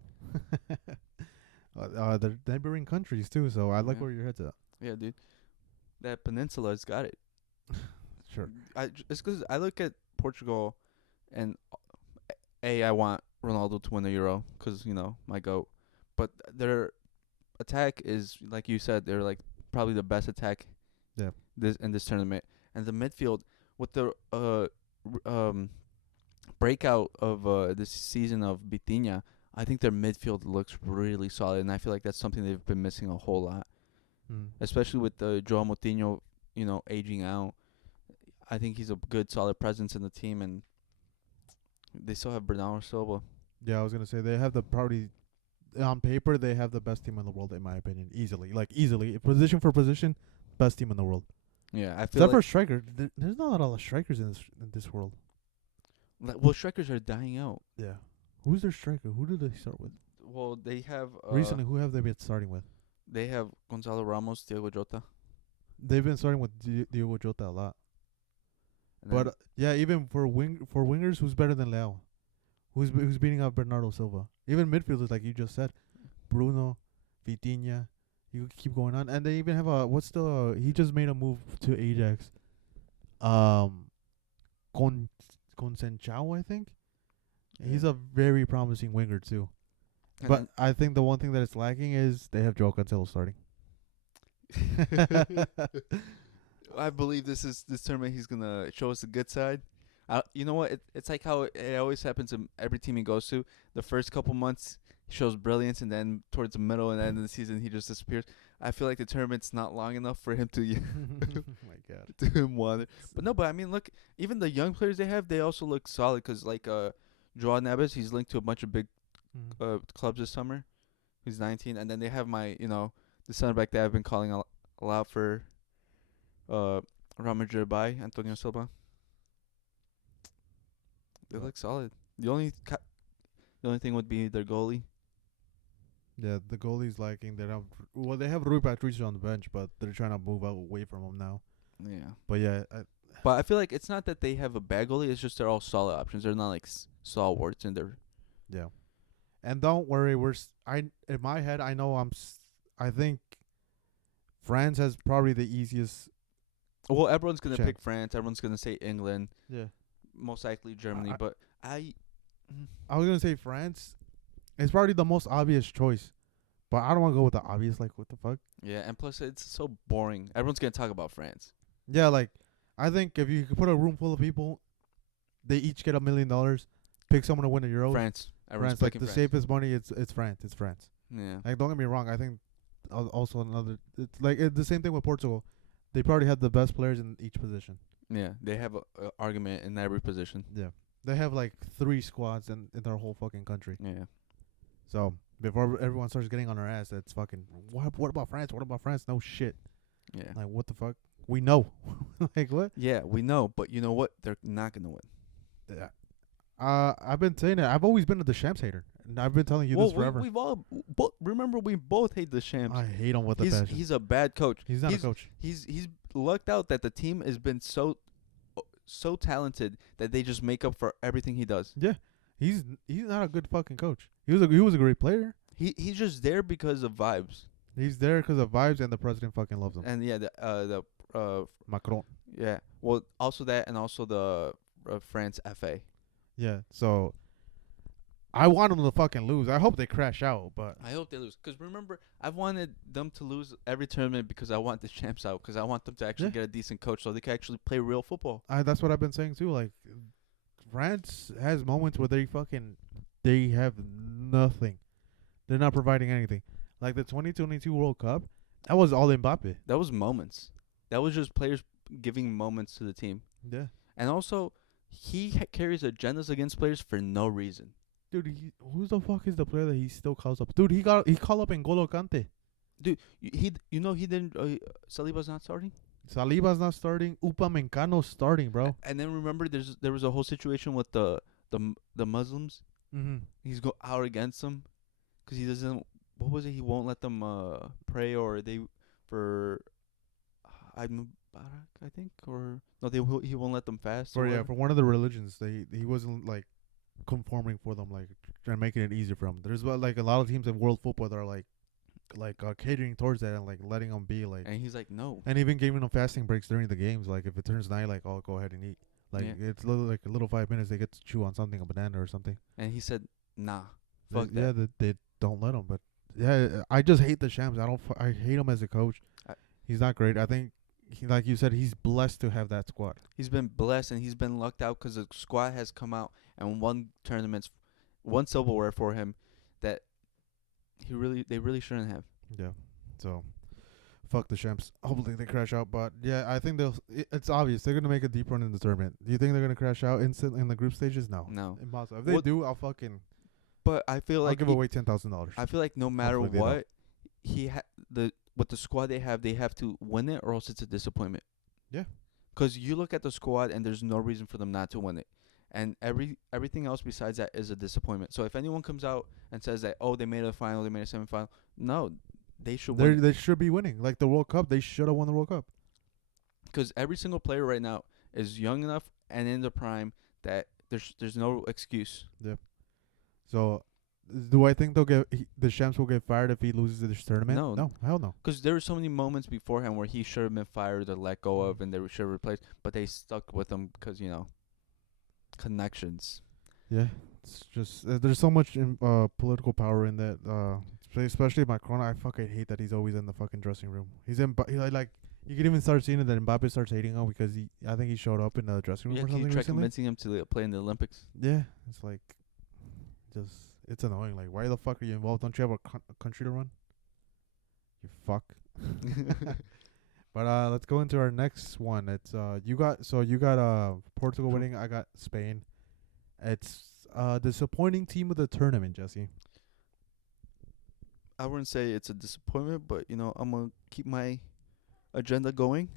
They're neighboring countries too, so I like Yeah. where your head's at. Yeah, dude. That peninsula's got it. Sure. It's 'cause I look at Portugal, and I want Ronaldo to win the Euro 'cause you know my goat. But their attack is like you said. They're like probably the best attack. Yeah. This tournament, and the midfield with the breakout of this season of Vitinha, I think their midfield looks really solid, and I feel like that's something they've been missing a whole lot, especially with Joao Moutinho, aging out. I think he's a good, solid presence in the team, and they still have Bernardo Silva. Yeah, I was gonna say they have the probably on paper they have the best team in the world in my opinion, easily, position for position, best team in the world. Yeah, I feel Except for like striker, there's not a lot of strikers in this world. strikers are dying out. Yeah, who's their striker? Who did they start with Well, they have recently? Who have they been starting with? They have Gonzalo Ramos, Diego Jota, They've been starting with Diego Jota a lot. and But yeah, even for wingers, who's better than Leo? Who's beating out Bernardo Silva? Even midfielders, like you just said, Bruno, Vitinha. You could keep going on, and they even have he just made a move to Ajax. Consenchao, I think. He's a very promising winger too. and But I think the one thing that is lacking is they have Joao Cancelo starting. I believe this tournament he's gonna show us the good side. You know what? It's like how it always happens in every team he goes to. The first couple months shows brilliance, and then towards the middle and end of the season he just disappears. I feel like the tournament's not long enough for him to Oh my god. to him want it. But no, but I mean, look, even the young players they have, they also look solid. Cause like Joao Neves, he's linked to a bunch of big clubs this summer. He's 19, and then they have the center back that I've been calling a lot for Real Madrid by Antonio Silva. They look solid. The only thing would be their goalie. Yeah, the goalie's lacking. They have Rui Patricio on the bench, but they're trying to move away from him now. Yeah. But yeah, But I feel like it's not that they have a bad goalie. It's just they're all solid options. They're not like stalwarts in their. yeah. And don't worry, in my head I know I think France has probably the easiest. Well, everyone's gonna Chance. pick France. Everyone's gonna say England. Yeah. Most likely Germany. But I was gonna say France. It's probably the most obvious choice, but I don't want to go with the obvious. Like, what the fuck? Yeah, and plus it's so boring. Everyone's gonna talk about France. Yeah, like I think if you could put a room full of people, they each get $1 million. Pick someone to win a Euro. France. Everyone's France, like picking the France. safest money. It's France. It's France. Yeah. Like, don't get me wrong. I think also another. It's like the same thing with Portugal. They probably have the best players in each position. Yeah, they have a argument in every position. Yeah, they have like 3 squads in their whole fucking country. Yeah. So before everyone starts getting on our ass, it's fucking. What about France? What about France? No shit. Yeah. Like, what the fuck? We know. Like, what? Yeah, we know, but you know what? They're not gonna win. Yeah. I've been saying it. I've always been a Deschamps hater, and I've been telling you this forever. We've all remember we both hate the Shams. I hate him with the passion. He's a bad coach. He's not a coach. He's lucked out that the team has been so talented that they just make up for everything he does. Yeah, he's not a good fucking coach. He was a great player. He's just there because of vibes. He's there because of vibes, and the president fucking loves him. And yeah, the Macron. yeah. Well, also that, and also the France FA. Yeah. So I want them to fucking lose. I hope they crash out, but I hope they lose. Because remember, I've wanted them to lose every tournament because I want the champs out. Because I want them to actually get a decent coach so they can actually play real football. that's what I've been saying too. Like, France has moments where they have nothing. They're not providing anything. Like the 2022 World Cup, that was all Mbappe. That was moments. That was just players giving moments to the team. Yeah. And also, he carries agendas against players for no reason. Dude, who the fuck is the player that he still calls up? Dude, he called up N'Golo Kante. Dude, he didn't. Saliba's not starting. Saliba's not starting. Upamecano's starting, bro. And then remember, there was a whole situation with the Muslims. Mm-hmm. He's go out against them because he doesn't. What was it? He won't let them pray, or they for Mubarak, I think, or no, he won't let them fast. For one of the religions, he wasn't like conforming for them, like trying making it easier for them. There's like a lot of teams in world football that are like catering towards that and like letting them be like. And he's like, no. And even giving them fasting breaks during the games. Like if it turns night, like, oh, go ahead and eat. Like it's like a little 5 minutes. They get to chew on something, a banana or something. And he said, nah, fuck that. Yeah, they don't let him. But yeah, I just hate the Shams. I hate him as a coach. He's not great. I think, like you said, he's blessed to have that squad. He's been blessed and he's been lucked out because the squad has come out and won tournaments, won silverware for him that they really shouldn't have. Yeah. So, fuck the Shams. Hopefully they crash out. But yeah, I think it's obvious they're gonna make a deep run in the tournament. Do you think they're gonna crash out in the group stages? No. Impossible. If they do, I'll fucking. But I feel like I'll give away $10,000. I feel like no matter what, with the squad they have to win it, or else it's a disappointment. Yeah. Because you look at the squad and there's no reason for them not to win it, and everything else besides that is a disappointment. So if anyone comes out and says that, oh, they made a final, they made a semifinal, no, they should win. They should be winning. Like the World Cup, they should have won the World Cup. Because every single player right now is young enough and in the prime that there's no excuse. Yeah. So, do I think the Shams will get fired if he loses this tournament? No, hell no. Because there were so many moments beforehand where he should have been fired or let go of, and they should have replaced, but they stuck with him because connections. Yeah, it's just there's so much political power in that. Especially Macron, I fucking hate that he's always in the fucking dressing room. Like you can even start seeing it that Mbappe starts hating him because I think he showed up in the dressing room or something he tried recently. convincing him to play in the Olympics. Yeah, it's like just it's annoying. Like, why the fuck are you involved? Don't you have a country to run? You fuck. But let's go into our next one. It's you got Portugal winning. I got Spain. It's disappointing team of the tournament, Jesse. I wouldn't say it's a disappointment, but I'm gonna keep my agenda going.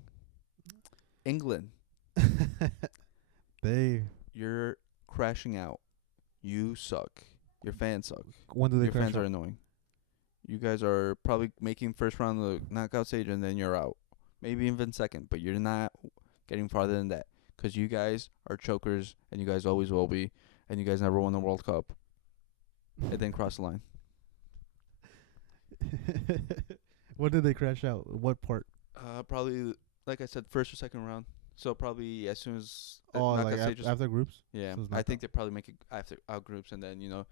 England, They you're crashing out. You suck. Your fans suck. when do they Your crash fans are out? annoying. You guys are probably making first round of the knockout stage and then you're out. Maybe even second, but you're not getting farther than that because you guys are chokers and you guys always will be, and you guys never won the World Cup. It didn't cross the line. When did they crash out? What part? Probably like I said, first or second round. So probably as soon as Oh, knockout like stages. after groups. Yeah, So it's I think knockout. they probably make it after out groups, and then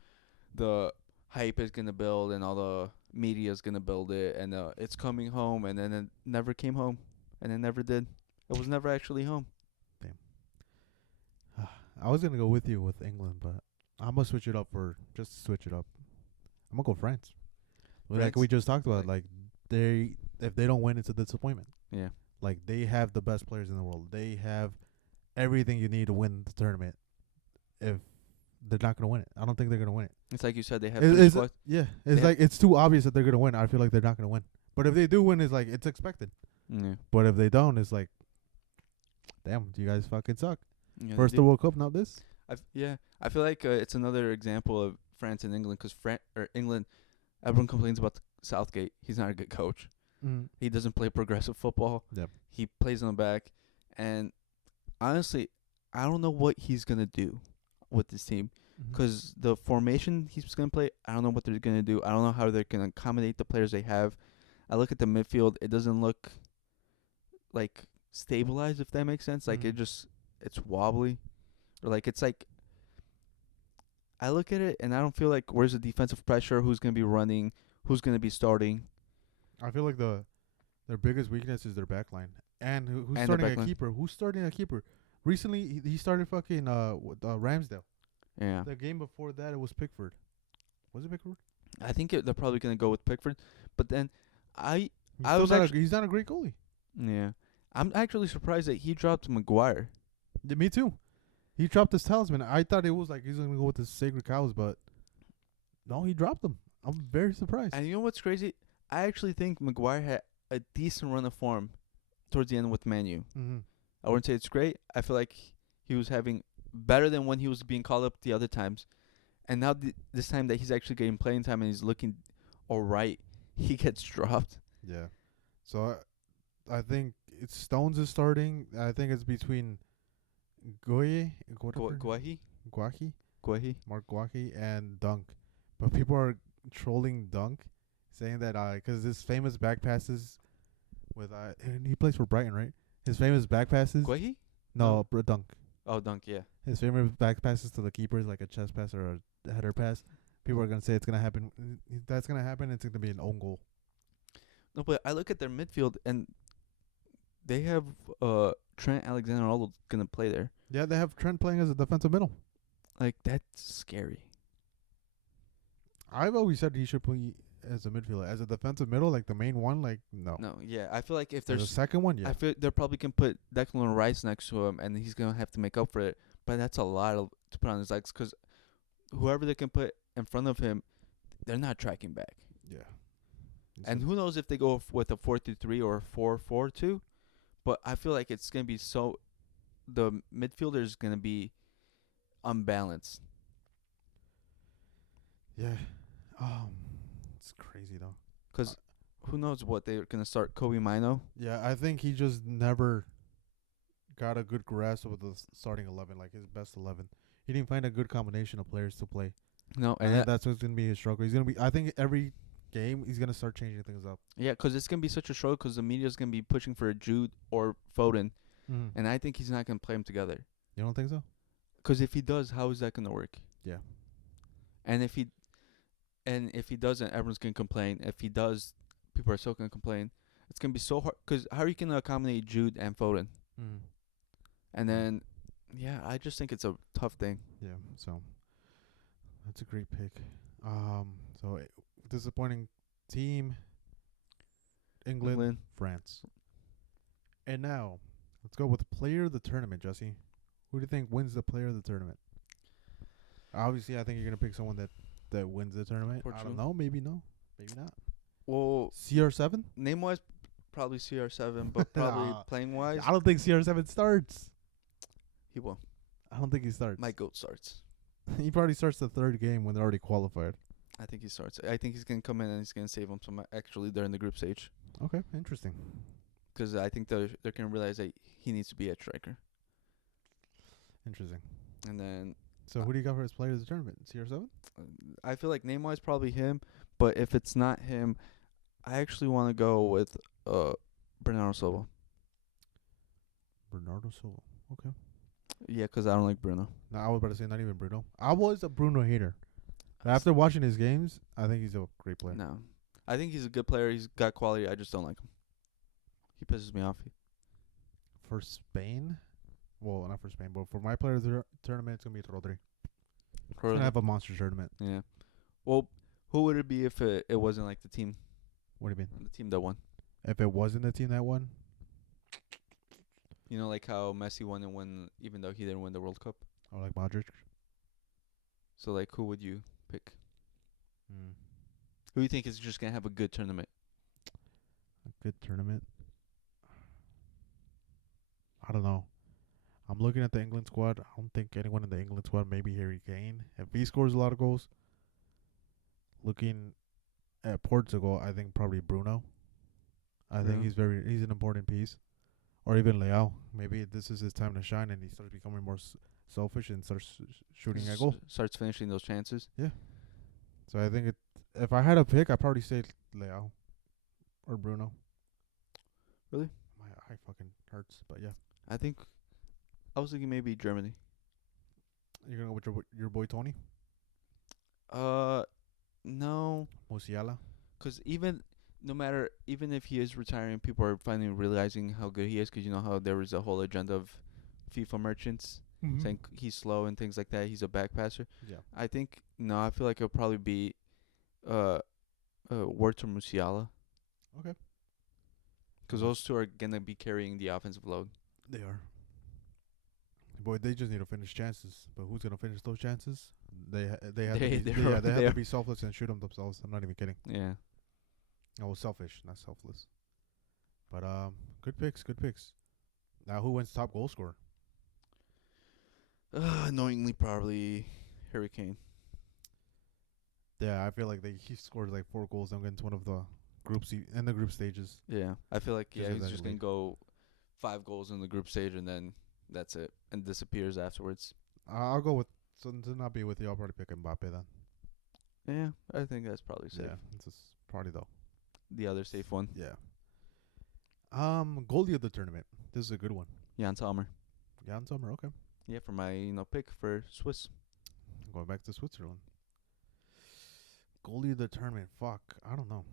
the hype is gonna build, and all the media is gonna build it, and it's coming home, and then it never came home, and it never did. It was never actually home. I was gonna go with you with England, but I'm gonna switch it up for just to switch it up. I'm gonna go France. Like France? we just talked about, Like- like they if they don't win, it's a disappointment. Yeah, Like they have the best players in the world. They have everything you need to win the tournament. If they're not gonna win it, I don't think they're gonna win it. it's like you said, they have It- three it's squads. yeah, They it's have- like it's too obvious that they're gonna win. I feel like they're not gonna win. But if they do win, it's like it's expected. Yeah, But if they don't, it's like, damn, you guys fucking suck. yeah. First the World Cup, not this. I feel like it's another example of France and England, because England, everyone complains about Southgate. He's not a good coach. Mm. He doesn't play progressive football. Yep. He plays on the back, and honestly, I don't know what he's gonna do with this team. Mm-hmm. Because the formation he's going to play, I don't know what they're going to do. I don't know how they're going to accommodate the players they have. I look at the midfield. It doesn't look, like, stabilized, if that makes sense. Like, Mhm. it's wobbly. Or, like, it's like, I look at it, and I don't feel like where's the defensive pressure, who's going to be running, who's going to be starting. I feel like their biggest weakness is their back line. And who's And their starting back a line. keeper? Who's starting a keeper? Recently, he started fucking Ramsdale. Yeah. The game before that, it was Pickford. Was it Pickford? I think they're probably going to go with Pickford. But then, I He's was he's not a great goalie. yeah. I'm actually surprised that he dropped Maguire. Yeah, me too. He dropped his talisman. I thought it was like he's gonna go with the sacred cows, but no, he dropped them. I'm very surprised. And you know what's crazy? I actually think Maguire had a decent run of form towards the end with Man U. Mm-hmm. I wouldn't say it's great. I feel like he was having better than when he was being called up the other times. And now this time that he's actually getting playing time and he's looking all right, he gets dropped. Yeah. So I think it's Stones is starting. I think it's between Guahi, Guahi? Guahi, Guahi? Mark Guahi, and Dunk. But people are trolling Dunk, saying that because his famous back passes with and he plays for Brighton, right? His famous back passes. Guahi? No, Dunk. Oh, Dunk, yeah. His famous back passes to the keepers, like a chest pass or a header pass. People are gonna say it's gonna happen. That's gonna happen. It's gonna be an own goal. No, but I look at their midfield and they have Trent Alexander-Arnold going to play there. Yeah, they have Trent playing as a defensive middle. Like, that's scary. I've always said he should play as a midfielder, as a defensive middle, like the main one. Like no, No, yeah. I feel like if as a there's second one, yeah. I feel they're probably gonna put Declan Rice next to him, and he's gonna have to make up for it. But that's a lot to put on his legs, because whoever they can put in front of him, they're not tracking back. Yeah. And who knows if they go with a 4-3-3 or 4-4-2? But I feel like it's gonna be the midfielder is gonna be unbalanced. Yeah. It's crazy though. 'Cause who knows what they're gonna start? Kobe Mino. Yeah, I think he just never got a good grasp of the starting 11, like his best 11. He didn't find a good combination of players to play. No, And and that's what's gonna be his struggle. He's gonna be. I think every game he's gonna start changing things up. yeah, 'cause it's gonna be such a struggle, 'cause the media's gonna be pushing for a Jude or Foden, Mm-hmm. and I think he's not gonna play them together. You don't think so? 'Cause if he does, how is that gonna work? Yeah. And if he doesn't, everyone's gonna complain. If he does, people are still gonna complain. It's gonna be so hard. 'Cause how are you gonna accommodate Jude and Foden? Mm-hmm. And then, yeah, I just think it's a tough thing. Yeah. So That's a great pick. So disappointing team, England, England. France. And now, let's go with player of the tournament, Jesse. Who do you think wins the player of the tournament? Obviously, I think you're gonna pick someone that wins the tournament. I don't Portugal. know. Maybe no. Maybe not. Well, CR7. name wise, probably CR7, but probably playing wise, I don't think CR7 starts. he will. I don't think he starts. My goat starts. He probably starts the third game when they're already qualified. I think he starts. I think he's gonna come in and he's gonna save them some actually during the group stage, Okay, interesting. because I think they're gonna realize that he needs to be a striker. Interesting. And then So who do you got for his player of the tournament? CR7? I feel like name wise probably him, but if it's not him, I actually want to go with Bernardo Silva. Bernardo Silva. Okay. Yeah, 'cause I don't like Bruno. No, I was about to say not even Bruno. I was a Bruno hater. But after watching his games, I think he's a great player. No, I think he's a good player. He's got quality. I just don't like him. He pisses me off. For Spain, well, not for Spain, but for my player of the tournament, it's gonna be Rodri. He's gonna have a monster tournament. Yeah. Well, who would it be if it wasn't like the team What do you mean? that won? If it wasn't the team that won, You know, like how Messi won and won, even though he didn't win the World Cup. or like Modric. So like, who would you pick? Mm. Who do you think is just gonna have a good tournament? A good tournament. I don't know. I'm looking at the England squad. I don't think anyone in the England squad. Maybe Harry Kane. If he scores a lot of goals. Looking at Portugal, I think probably Bruno. I think Bruno? he's an important piece. Or even Leao. Maybe this is his time to shine and he starts becoming more selfish and starts shooting at goal. Starts finishing those chances. So I think if I had a pick, I'd probably say Leao or Bruno. Really? My eye fucking hurts, but yeah. I think I was thinking maybe Germany. You're gonna go with your boy Tony No, Musiala. 'cause even if he is retiring, people are finally realizing how good he is. 'Cause you know how there was a whole agenda of FIFA merchants saying he's slow and things like that. He's a back passer. Yeah. I think no. I feel like it'll probably be Wert or Musiala. Okay. 'Cause those two are gonna be carrying the offensive load. They are. Boy, they just need to finish chances. But who's gonna finish those chances? They have to be selfless and shoot them themselves. I'm not even kidding. Yeah. Oh, selfish, not selfless. But good picks, good picks. Now, who wins top goal scorer? Annoyingly, probably Harry Kane. Yeah, I feel like he scored like 4 goals against one of the groups in the group stages. Yeah, I feel like Just he's as just gonna lead. go 5 goals in the group stage and then that's it, and disappears afterwards. I'll go with to not be with you. I'll probably pick Mbappe then. Yeah, I think that's probably safe. Yeah, it's just probably though. The other safe one, Yeah. Goalie of the tournament. This is a good one. Jan Sommer. Jan Sommer. Okay. Yeah, for my pick for Swiss. Going back to Switzerland. Goalie of the tournament. Fuck. I don't know.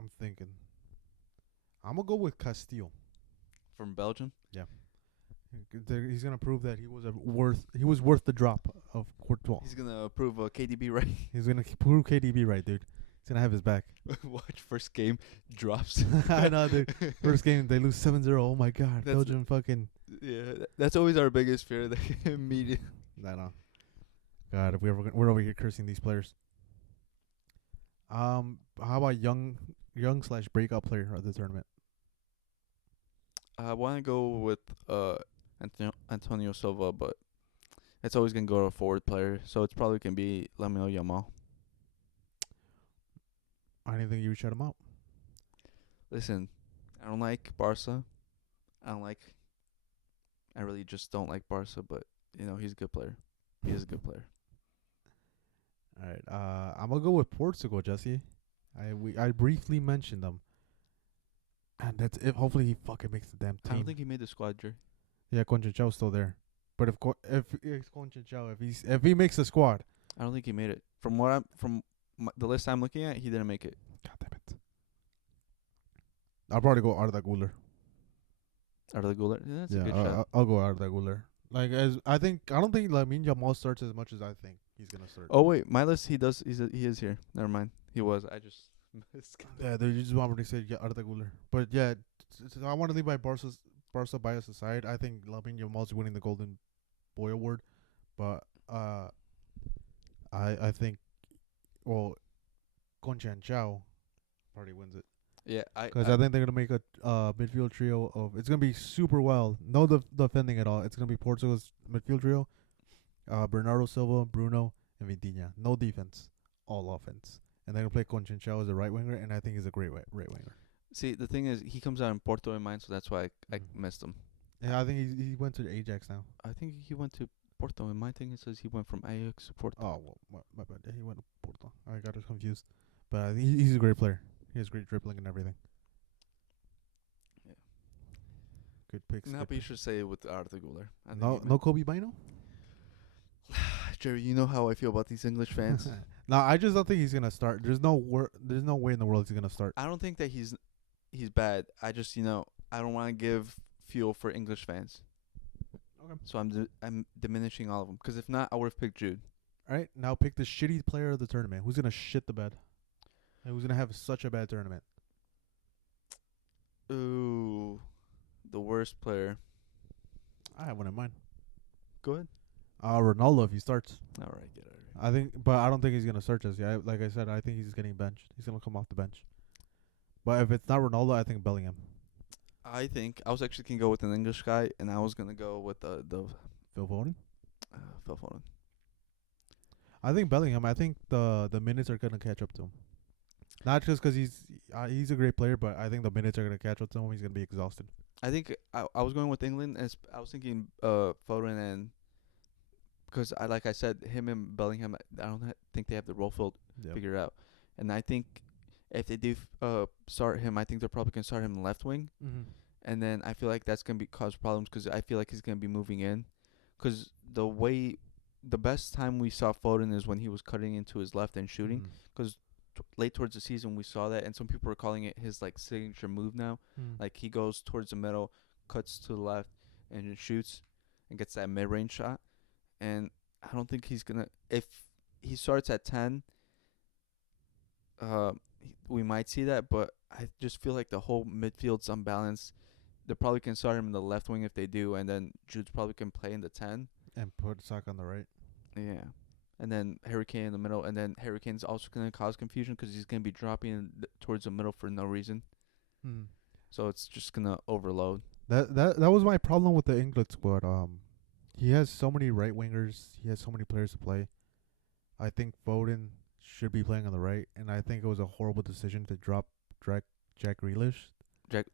I'm thinking. I'm gonna go with Castile. From Belgium. He's gonna prove that he was worth the drop of Courtois. He's gonna prove KDB right. He's gonna prove KDB right, dude. He's gonna have his back. Watch first game drops. I know, dude. First game they lose 7-0. Oh my god, That's Belgium fucking. Yeah, that's always our biggest fear. The media. I know. God, if we're over here cursing these players. How about young / breakout player of the tournament? I want to go with Antonio Silva, but it's always gonna go to a forward player, so it's probably gonna be Lamine Yamal. I didn't think you would shut him out. Listen, I don't like Barca. I really just don't like Barca, but he's a good player. He is a good player. All right. I'm gonna go with Portugal, Jesse. I briefly mentioned them, and that's it. Hopefully he fucking makes the damn team. I don't think he made the squad, Jerry. Yeah, Conchachao's still there, but if it's Conchachao, if he makes the squad, I don't think he made it. From the list I'm looking at, he didn't make it. God damn it. I'll probably go Arda Güler. Arda Güler. Yeah, that's a good Yeah, shot. I'll go Arda Güler. I don't think Lamine Yamal starts as much as I think he's gonna start. Oh wait, my list. He is here. Never mind. He was. I just missed. Yeah, they just want me to say Arda Güler. But yeah, I want to leave my Barca bias aside. I think Lamine Yamal's winning the Golden Boy Award, but I think Concha and Chao probably wins it. Yeah, Because I think they're gonna make a midfield trio of. It's gonna be super well. No defending at all. It's gonna be Portugal's midfield trio. Bernardo Silva, Bruno, and Vitinha. No defense, all offense. And they're gonna play Conchinchao as a right winger, and I think he's a great right winger. see. The thing is, he comes out in Porto in mind, so that's why I missed him. Yeah, I think he went to Ajax now. I think he went to Porto. In my thing, it says he went from Ajax to Porto. Oh well, my bad. Yeah, he went to Porto. I got it confused, but I think he's a great player. He has great dribbling and everything. Yeah. Good picks. Now, good but you picks. should say it with Arda Güler. I think No, he no Kobe Bino. Jerry, you know how I feel about these English fans. No, I just don't think he's gonna start. There's no way in the world he's gonna start. I don't think that he's bad. I just I don't want to give fuel for English fans. Okay. So I'm diminishing all of them. Because if not, I would have picked Jude. All right, now pick the shitty player of the tournament. Who's gonna shit the bed? And who's gonna have such a bad tournament? Ooh, the worst player. I have one in mind. Go ahead. Ronaldo if he starts. All right, get out of here. I think, but I don't think he's gonna start just yet. Like I said, I think he's getting benched. He's gonna come off the bench. But if it's not Ronaldo, I think Bellingham. I think I was actually gonna go with an English guy, and I was gonna go with the Phil Foden. Phil Foden. I think Bellingham. I think the minutes are gonna catch up to him. Not just 'cause he's a great player, but I think the minutes are gonna catch up to him. He's gonna be exhausted. I think I was going with England, and I was thinking Foden, and because like I said, him and Bellingham, I don't think they have the role figured out, and I think if they do start him, I think they're probably gonna start him left wing, and then I feel like that's gonna cause problems because I feel like he's gonna be moving in, because the best time we saw Foden is when he was cutting into his left and shooting, because late towards the season we saw that, and some people are calling it his like signature move now. Like he goes towards the middle, cuts to the left, and just shoots, and gets that mid-range shot. And I don't think he's gonna. If he starts at 10, we might see that. But I just feel like the whole midfield's unbalanced. They probably can start him in the left wing if they do, and then Jude probably can play in the 10. And put Saka on the right. Yeah. And then Harry Kane in the middle, and then Harry Kane's also going to cause confusion because he's going to be dropping towards the middle for no reason. So it's just going to overload. That was my problem with the England squad. He has so many right wingers. He has so many players to play. I think Foden should be playing on the right, and I think it was a horrible decision to drop Jack Grealish.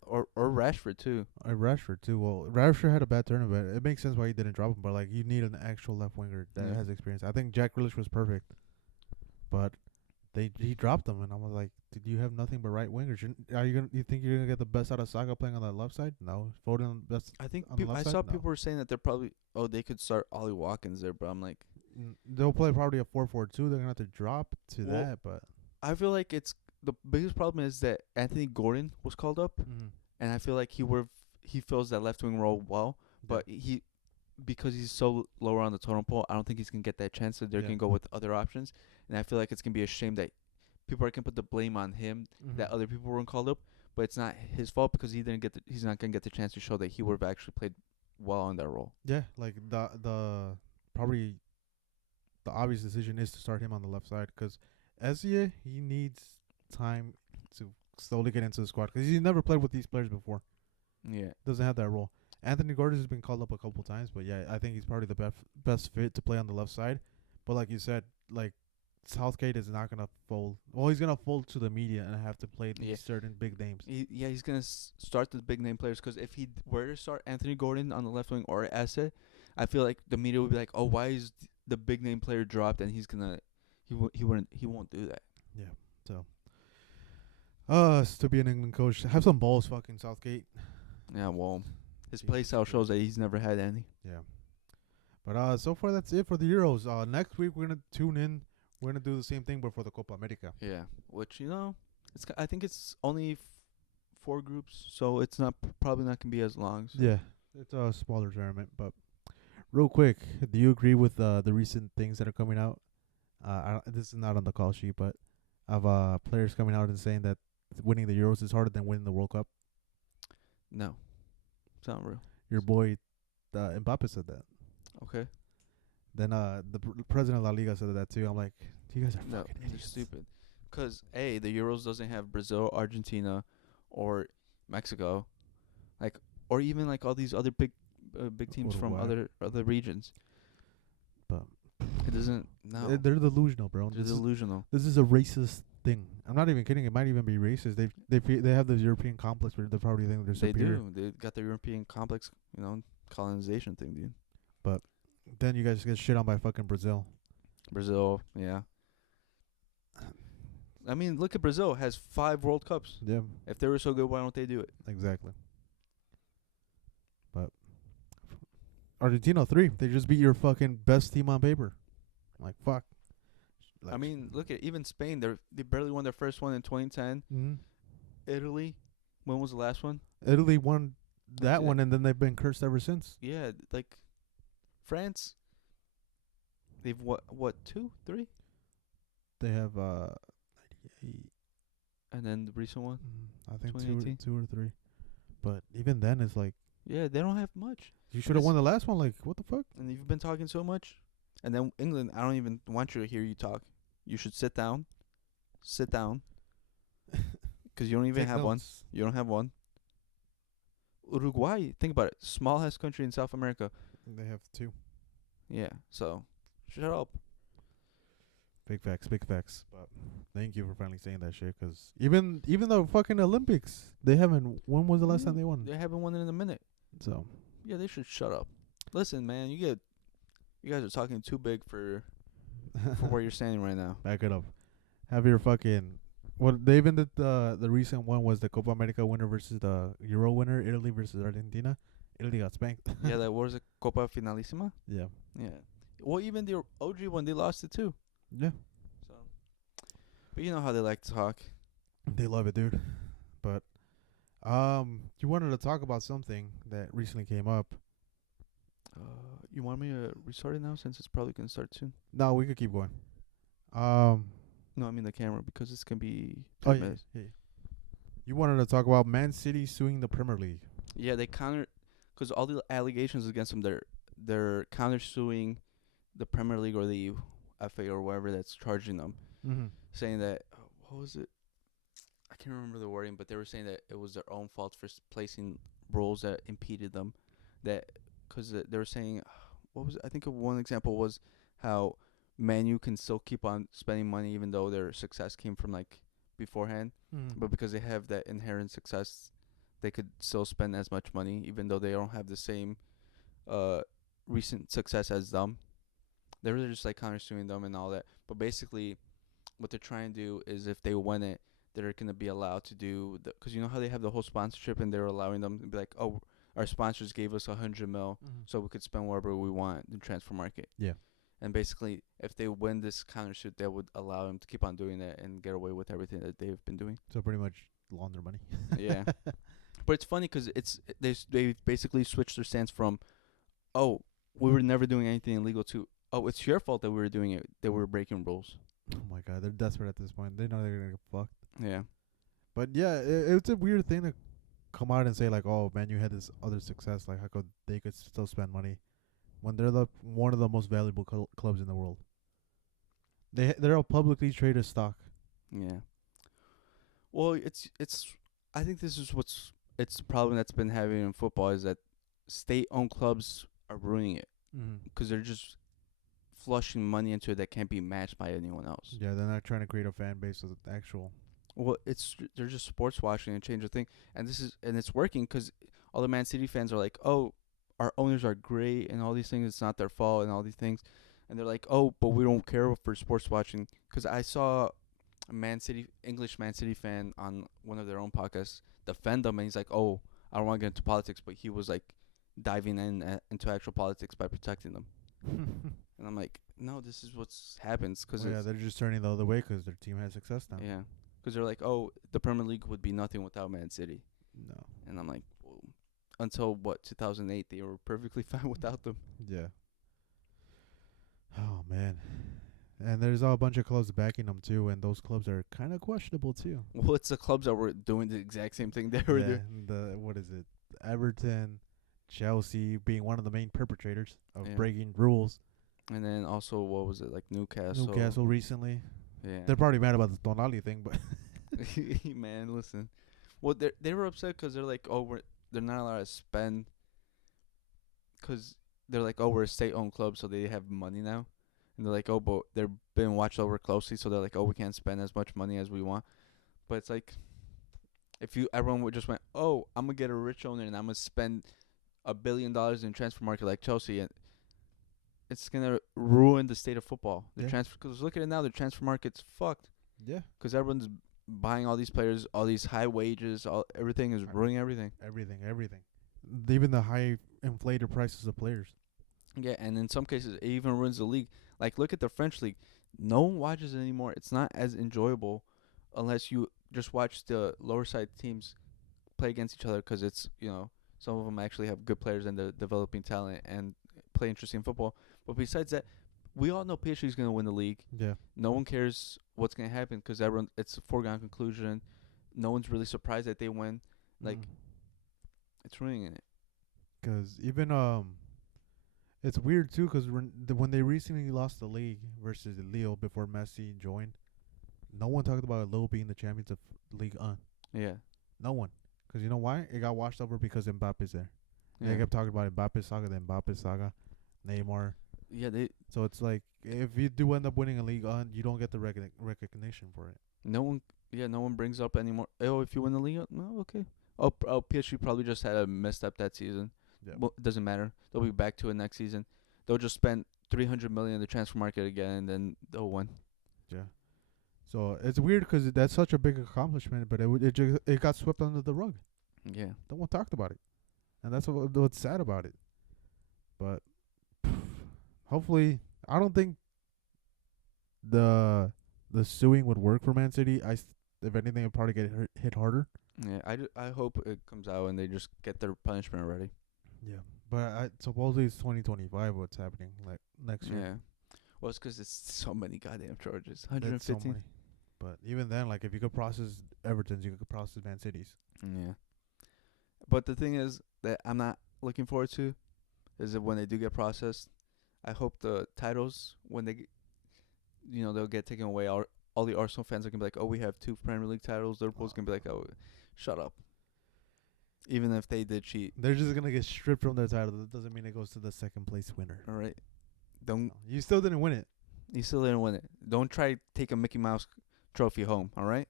Or Rashford too. Rashford too. Well, Rashford had a bad tournament. It makes sense why he didn't drop him, but like you need an actual left winger that has experience. I think Jack Grealish was perfect, but he dropped him, and I was like, did you have nothing but right wingers? You think you're gonna get the best out of Saka playing on that left side? No, Foden best. I think I saw people were saying that they're probably they could start Ollie Watkins there, but I'm like, they'll play probably a 4-4-2. They're gonna have to drop to that, but I feel like it's the biggest problem is that Anthony Gordon was called up, and I feel like he fills that left wing role well, but because he's so lower on the totem pole, I don't think he's gonna get that chance. So they're gonna go with other options, and I feel like it's gonna be a shame that people are gonna put the blame on him that other people weren't called up, but it's not his fault because he's not gonna get the chance to show that he would have actually played well in that role. Yeah, like the probably the obvious decision is to start him on the left side because Ezia, he needs time to slowly get into the squad because he's never played with these players before. Yeah, doesn't have that role. Anthony Gordon has been called up a couple times, but yeah, I think he's probably the best fit to play on the left side. But like you said, like Southgate is not gonna fold. Well, he's gonna fold to the media and have to play these certain big names. He's gonna start the big name players because if he were to start Anthony Gordon on the left wing or Esse, I feel like the media would be like, "Oh, why is the big name player dropped?" And he won't do that. Yeah. So, to be an England coach, have some balls, fucking Southgate. Yeah, well, his play style shows that he's never had any. Yeah. But so far that's it for the Euros. Next week we're gonna tune in. We're gonna do the same thing, but for the Copa America. Yeah, which I think it's only 4 groups, so it's probably not gonna be as long. So. Yeah, it's a smaller tournament. But real quick, do you agree with the recent things that are coming out this is not on the call sheet, but of players coming out and saying that winning the Euros is harder than winning the World Cup. No, it's not real. Your boy, Mbappe said that. Okay. Then the president of La Liga said that too. I'm like, you guys are No, fucking they're idiots. stupid. Cause the Euros doesn't have Brazil, Argentina, or Mexico, like, or even like all these other big teams from Uruguay. other regions. But It doesn't. No, they're delusional, bro. they're delusional. This is a racist thing. I'm not even kidding. It might even be racist. They have this European complex where they probably think they're They superior. do. They got the European complex, colonization thing, dude. Then you guys get shit on by fucking Brazil. Brazil, yeah. I mean, look at Brazil. Has 5 World Cups. Yeah, If they were so good, why don't they do it? exactly. But Argentina 3. They just beat your fucking best team on paper. Like fuck. I mean, look at even Spain. They barely won their first one in 2010. hmm Italy, when was the last one? Italy won that Yeah. one, and then they've been cursed ever since. Yeah, like France. They've what 2, 3, They have 98. and then the recent one. I think 2018? two or three. But even then, it's like Yeah, they don't have much. you should have won the last one. Like what the fuck? And you've been talking so much. And then England, I don't even want you to hear you talk. You should sit down. Sit down. Because you don't even Take have one. notes. You don't have one. Uruguay, think about it. Smallest country in South America. They have 2. Yeah, so shut up. Big facts, big facts. But thank you for finally saying that shit. Cause even the fucking Olympics, they haven't. When was the last time they won? They haven't won it in a minute. So Yeah, they should shut up. Listen, man, you guys are talking too big for where you're standing right now. back it up. Have your fucking. Well, they even did the recent one was the Copa America winner versus the Euro winner, Italy versus Argentina. Italy got spanked. Yeah, that was a Copa Finalissima. Yeah. Yeah. Well, even the OG one, they lost it too. Yeah. So, but you know how they like to talk. They love it, dude. But you wanted to talk about something that recently came up. You want me to restart it now since it's probably gonna start soon? No, we could keep going. No, I mean the camera because it's gonna be. Oh 10 yeah, minutes. yeah. You wanted to talk about Man City suing the Premier League. Yeah, they counter because all the allegations against them, they're counter suing the Premier League or the FA or whatever that's charging them, Mm-hmm. saying that what was it? I can't remember the wording, but they were saying that it was their own fault for placing rules that impeded them. That because they were saying, what was it? I think one example was how Man U can still keep on spending money even though their success came from like beforehand, Mm-hmm. but because they have that inherent success, they could still spend as much money even though they don't have the same recent success as them. They're really just like countersuing them and all that. But basically, what they're trying to do is if they win it, they're gonna be allowed to do because you know how they have the whole sponsorship and they're allowing them to be like, oh, our sponsors gave us 100 mil, Mm-hmm. so we could spend wherever we want in transfer market. Yeah. And basically, if they win this countersuit, that would allow them to keep on doing that and get away with everything that they've been doing. So pretty much launder money. Yeah. But it's funny because they basically switched their stance from, oh, we were never doing anything illegal to, oh, it's your fault that we were doing it, that we were breaking rules. Oh my god, they're desperate at this point. They know they're gonna get fucked. Yeah. But yeah, it's a weird thing to come out and say like, "Oh man, you had this other success. Like, how could they could still spend money when they're one of the most valuable clubs in the world? They're a publicly traded stock. Yeah. Well, it's I think this is it's the problem that's been having in football is that state-owned clubs are ruining it Mm-hmm. because they're just flushing money into it that can't be matched by anyone else. Yeah, they're not trying to create a fan base of the actual. Well, they're just sports washing and change the thing, and it's working because all the Man City fans are like, oh, our owners are great and all these things. It's not their fault and all these things, and they're like, oh, but we don't care for sports watching because I saw a English Man City fan on one of their own podcasts defend them, and he's like, oh, I don't want to get into politics, but he was like diving into actual politics by protecting them, and I'm like, no, this is what's happens because yeah, they're just turning the other way because their team has success now. yeah. Because they're like, oh, the Premier League would be nothing without Man City. No. And I'm like, well, until, 2008, they were perfectly fine without them. Yeah. Oh man, And there's a bunch of clubs backing them too, and those clubs are kind of questionable too. Well, it's the clubs that were doing the exact same thing they were Yeah, doing. the what is it? Everton, Chelsea being one of the main perpetrators of Yeah. breaking rules. And then also, what was it, like Newcastle? Newcastle recently. Yeah. They're probably mad about the Tonali thing, but Man, listen. Well, they were upset because they're like, oh, they're not allowed to spend because they're like, oh, we're a state-owned club, so they have money now, and they're like, oh, but they're being watched over closely, so they're like, oh, we can't spend as much money as we want. But it's like, if everyone would just went, oh, I'm gonna get a rich owner and I'm gonna spend $1 billion in transfer market like Chelsea, and it's gonna ruin the state of football. The yeah, transfer, because look at it now, the transfer market's fucked. yeah, Because everyone's buying all these players, all these high wages, everything is ruining everything. everything. Even the high inflated prices of players. Yeah, and in some cases, it even ruins the league. Like, look at the French league. No one watches it anymore. It's not as enjoyable unless you just watch the lower side teams play against each other because it's, some of them actually have good players and they're developing talent and play interesting football. But besides that, we all know PSG is going to win the league. Yeah, No one cares what's going to happen because it's a foregone conclusion. No one's really surprised that they win. Like, it's ruining it. because even it's weird too because when they recently lost the league versus Lille before Messi joined, no one talked about Lille being the champions of League 1. Yeah. No one, because you know why? It got washed over because Mbappe's there. Yeah. They kept talking about Mbappe saga, the Mbappe saga, Neymar. Yeah, So it's like if you do end up winning a league on, you don't get the recognition for it. no one brings up anymore. Oh, if you win the league, no, okay. Oh, PSG probably just had a misstep that season. Yeah. Well, it doesn't matter. They'll be back to it next season. They'll just spend 300 million in the transfer market again, and then they'll win. Yeah. So it's weird because that's such a big accomplishment, but it got swept under the rug. Yeah. No one talked about it, and that's what's sad about it. But hopefully, I don't think the suing would work for Man City. If anything, it'd probably get hit harder. Yeah, I hope it comes out and they just get their punishment already. Yeah, but supposedly it's 2025. What's happening like next year? Yeah. Well, it's 'cause it's so many goddamn charges. That's so 115. many. But even then, like if you could process Everton's, you could process Man City's. Yeah. But the thing is that I'm not looking forward to is that when they do get processed, I hope the titles when they'll get taken away. All the Arsenal fans are gonna be like, oh, we have 2 Premier League titles. Liverpool's gonna be like, oh, shut up. Even if they did cheat, They're just gonna get stripped from their title. That doesn't mean it goes to the second place winner. all right. Don't You still didn't win it. You still didn't win it. Don't try to take a Mickey Mouse trophy home. All right.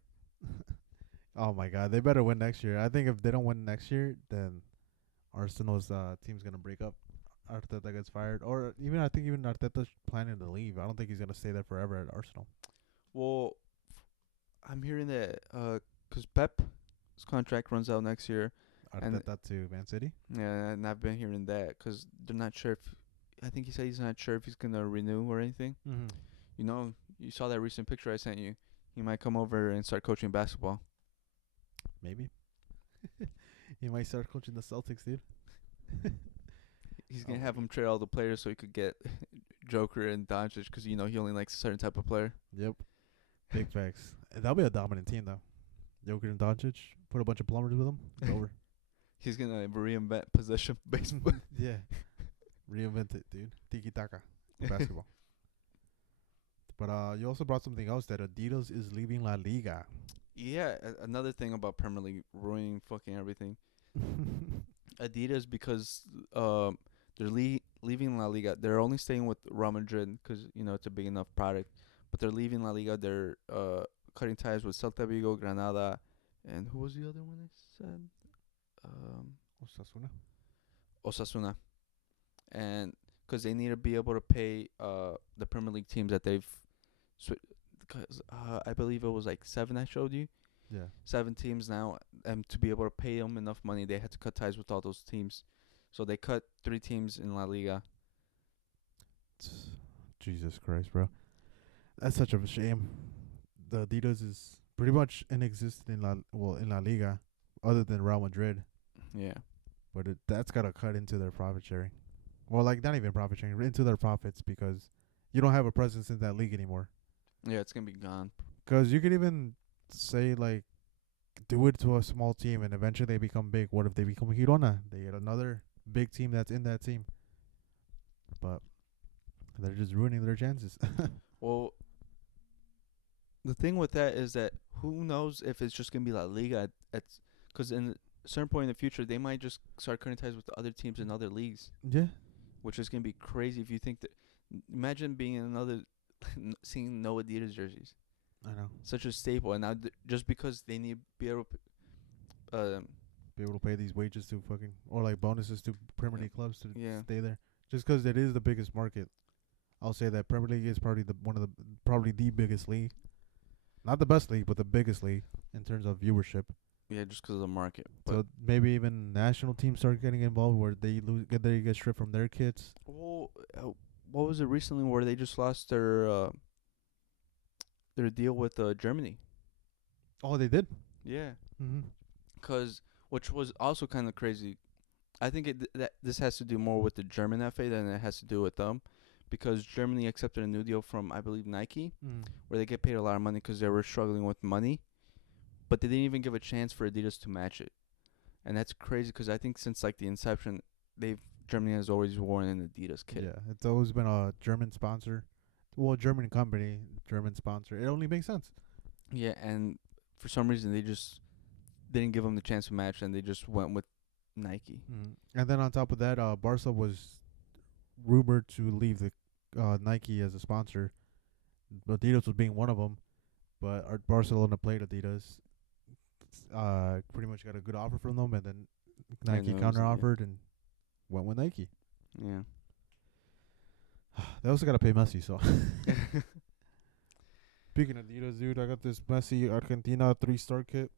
Oh my God, they better win next year. I think if they don't win next year, then Arsenal's team's gonna break up. Arteta gets fired, or I think even Arteta's planning to leave. I don't think he's gonna stay there forever at Arsenal. Well, I'm hearing that 'cause Pep's contract runs out next year. And Arteta to Man City. yeah, and I've been hearing that 'cause they're not sure if. I think he said he's not sure if he's gonna renew or anything. Mm-hmm. You saw that recent picture I sent you. He might come over and start coaching basketball. Maybe. He might start coaching the Celtics, dude. He's gonna have him trade all the players so he could get Joker and Doncic 'cause he only likes a certain type of player. Yep. Big facts. That'll be a dominant team, though. Jokic and Doncic. Put a bunch of plumbers with them. It's over. He's gonna reinvent possession baseball. Yeah. Reinvent it, dude. Tiki taka. Basketball. But you also brought something else that Adidas is leaving La Liga. Yeah, another thing about Premier League ruining fucking everything. Adidas because they're leaving La Liga. They're only staying with Real Madrid 'cause it's a big enough product. But they're leaving La Liga. They're cutting ties with Celta Vigo, Granada, and who was the other one I said? Osasuna. Osasuna. And 'cause they need to be able to pay the Premier League teams that they've because I believe it was like 7 I showed you. Yeah. 7 teams now, and to be able to pay them enough money, they had to cut ties with all those teams. So they cut 3 teams in La Liga. Jesus Christ, bro. That's such a shame. The Adidas is pretty much inexistent in La Liga, other than Real Madrid. Yeah. But that's gotta cut into their profit sharing. Well, like not even profit sharing, into their profits because you don't have a presence in that league anymore. Yeah, it's gonna be gone. Because you could even say like do it to a small team and eventually they become big. What if they become Girona? They get another big team that's in that team. But they're just ruining their chances. Well, the thing with that is that who knows if it's just gonna be La Liga at because in a certain point in the future they might just start cutting ties with the other teams in other leagues, Yeah, which is gonna be crazy if you think that. Imagine being in another, seeing no Adidas jerseys, I know. such a staple, and now just because they need to be able, Be able to pay these wages to fucking or like bonuses to Premier League clubs to yeah, stay there, just because it is the biggest market. I'll say that Premier League is probably probably the biggest league, not the best league, but the biggest league in terms of viewership. yeah, just because of the market. But So maybe even national teams start getting involved where they get stripped from their kids. well, what was it recently where they just lost their deal with Germany? Oh, they did. Yeah, Mm-hmm. cause which was also kind of crazy. I think that this has to do more with the German FA than it has to do with them, because Germany accepted a new deal from I believe Nike, Mm. where they get paid a lot of money because they were struggling with money, but they didn't even give a chance for Adidas to match it, and that's crazy because I think since like the inception, they've Germany has always worn an Adidas kit. Yeah, it's always been a German sponsor. Well, German company, German sponsor. It only makes sense. Yeah, and for some reason they just didn't give them the chance to match, and they just went with Nike. Mm. And then on top of that, Barca was rumored to leave the Nike as a sponsor. Adidas was being one of them, but Barcelona played Adidas. Pretty much got a good offer from them, and then Nike And it counter offered and went with Nike. yeah. They also gotta pay Messi, so. Speaking of Adidas, dude, I got this Messi Argentina 3-star kit.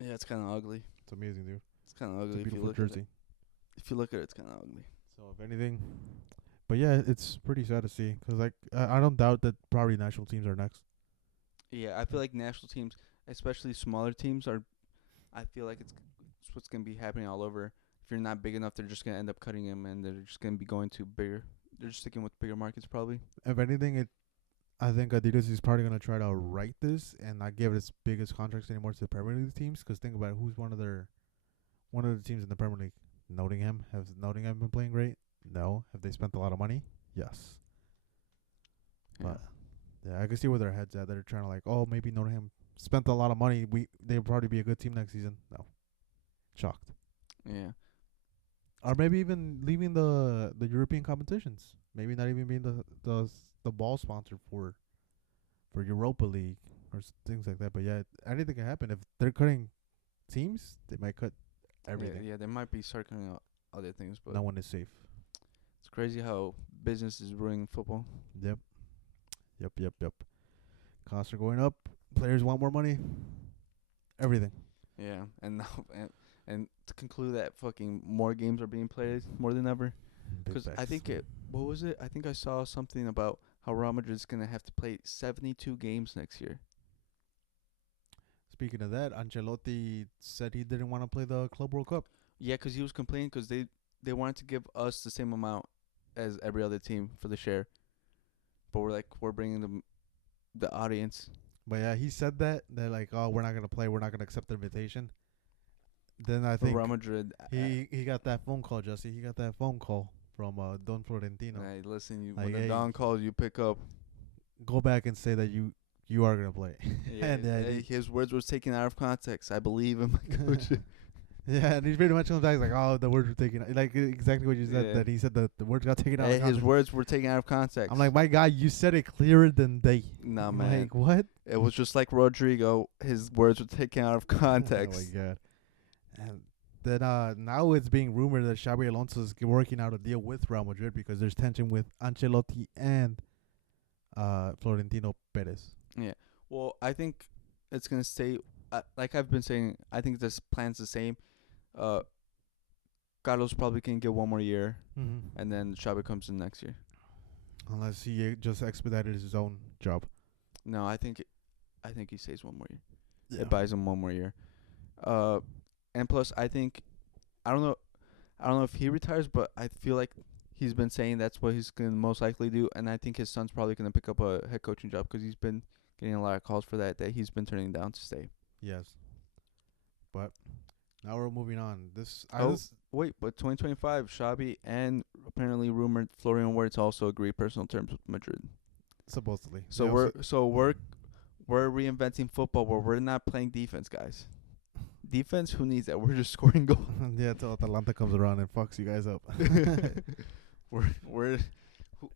Yeah, it's kind of ugly. It's amazing, dude. It's kind of It's a ugly if you beautiful look at it. jersey. If you look at it, it's kind of ugly. So if anything, but yeah, it's pretty sad to see because like I don't doubt that probably national teams are next. Yeah, I feel like national teams, especially smaller teams, are. I feel like it's what's gonna be happening all over. If you're not big enough, they're just gonna end up cutting him, and they're just gonna be going to bigger. They're just sticking with bigger markets probably. If anything, I think Adidas is probably gonna try to right this and not give its biggest contracts anymore to the Premier League teams. Because think about it, who's one of the teams in the Premier League? Nottingham. Has Nottingham been playing great? No. Have they spent a lot of money? Yes. Yeah. But yeah, I can see where their heads at. They're trying to like, oh, maybe Nottingham spent a lot of money. They'll probably be a good team next season. No, shocked. Yeah. Or maybe even leaving the European competitions. Maybe not even being the ball sponsor for Europa League or things like that. But yeah, anything can happen if they're cutting teams. They might cut everything. Yeah, they might be circling out other things, but No one is safe. it's crazy how business is ruining football. Yep. Costs are going up. Players want more money. Everything. Yeah, and now and to conclude that fucking more games are being played more than ever. Big Because I facts. think what was it? I think I saw something about how Real Madrid's gonna have to play 72 games next year. Speaking of that, Ancelotti said he didn't want to play the Club World Cup. Yeah, 'cause he was complaining 'cause they wanted to give us the same amount as every other team for the share, but we're bringing the audience. But yeah, he said that they're like, oh, we're not gonna play. We're not gonna accept the invitation. Then I For think Real Madrid, he got that phone call, Jesse. He got that phone call from Don Florentino. hey, listen, Like, when the hey, Don calls, you pick up. go back and say that you are gonna play. Yeah, And, hey, his words were taken out of context. I believe him, my coach. Yeah, and he's pretty much comes back he's like, oh, the words were taken like exactly what you said. Yeah. That he said that the words got taken out. Hey, of his context. words were taken out of context. I'm like, my God, you said it clearer than they. nah, I'm man. like, what? It was just like Rodrigo. His words were taken out of context. Oh my God. And then now it's being rumored that Xabi Alonso is working out a deal with Real Madrid because there's tension with Ancelotti and Florentino Perez. Yeah. Well, I think it's gonna stay. Like I've been saying, I think this plan's the same. Carlos probably can get one more year, Mm-hmm. and then Xabi comes in next year. Unless he just expedited his own job. No, I think he stays one more year. Yeah. It buys him one more year. And plus, I think I don't know if he retires, but I feel like He's been saying that's what he's going to most likely do, and I think his son's probably going to pick up a head coaching job because he's been getting a lot of calls for that he's been turning down to stay. Yes. But now we're moving on. Wait, but 2025, Xabi and apparently rumored Florian Wirtz also agree personal terms with Madrid. Supposedly. So we're reinventing football where we're not playing defense, guys. Defense, who needs that? We're just scoring goals. Yeah, till Atalanta comes around and fucks you guys up. we're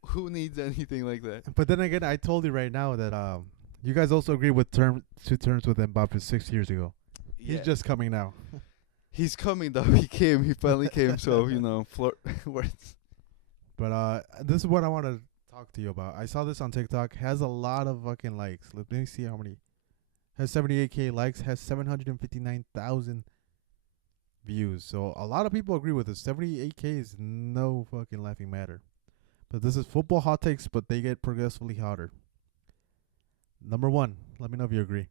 who needs anything like that? But then again, I told you right now that you guys also agree with terms with Mbappe 6 years ago. Yeah. He's just coming now. He's coming though. He finally came. So But this is what I want to talk to you about. I saw this on TikTok. Has a lot of fucking likes. Let me see how many. Has 78K likes. Has 759,000 views. So a lot of people agree with this. 78K is no fucking laughing matter. But this is football hot takes, but they get progressively hotter. Number 1. Let me know if you agree.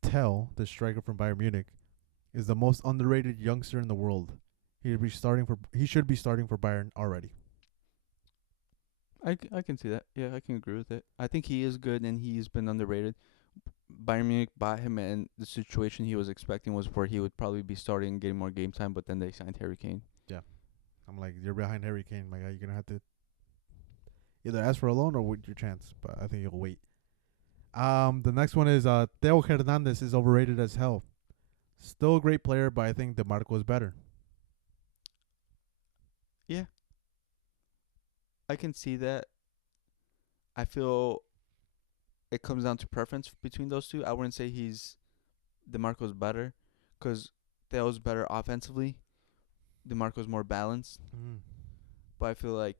Tell, the striker from Bayern Munich, is the most underrated youngster in the world. He should be starting for Bayern already. I can see that. Yeah, I can agree with it. I think he is good and he's been underrated. Bayern Munich bought him, and the situation he was expecting was where he would probably be starting and getting more game time, but then they signed Harry Kane. Yeah. I'm like, you're behind Harry Kane, my guy. You're going to have to either ask for a loan or wait your chance, but I think you'll wait. The next one is Theo Hernandez is overrated as hell. Still a great player, but I think DeMarco is better. Yeah. I can see that. I feel it comes down to preference between those two. I wouldn't say DeMarco's better because Theo's better offensively. DeMarco's more balanced. Mm. But I feel like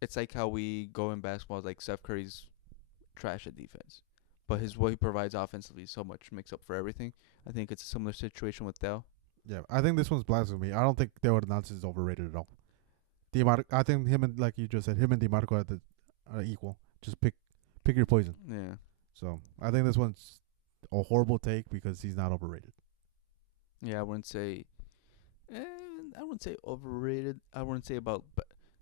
it's like how we go in basketball. Like Steph Curry's trash at defense, but what he provides offensively so much makes up for everything. I think it's a similar situation with Theo. Yeah, I think this one's blasphemy. I don't think Theo Hernandez is overrated at all. I think him and, like you just said, him and DeMarco are equal. Just pick your poison. Yeah. So I think this one's a horrible take because he's not overrated. Yeah, I wouldn't say overrated. I wouldn't say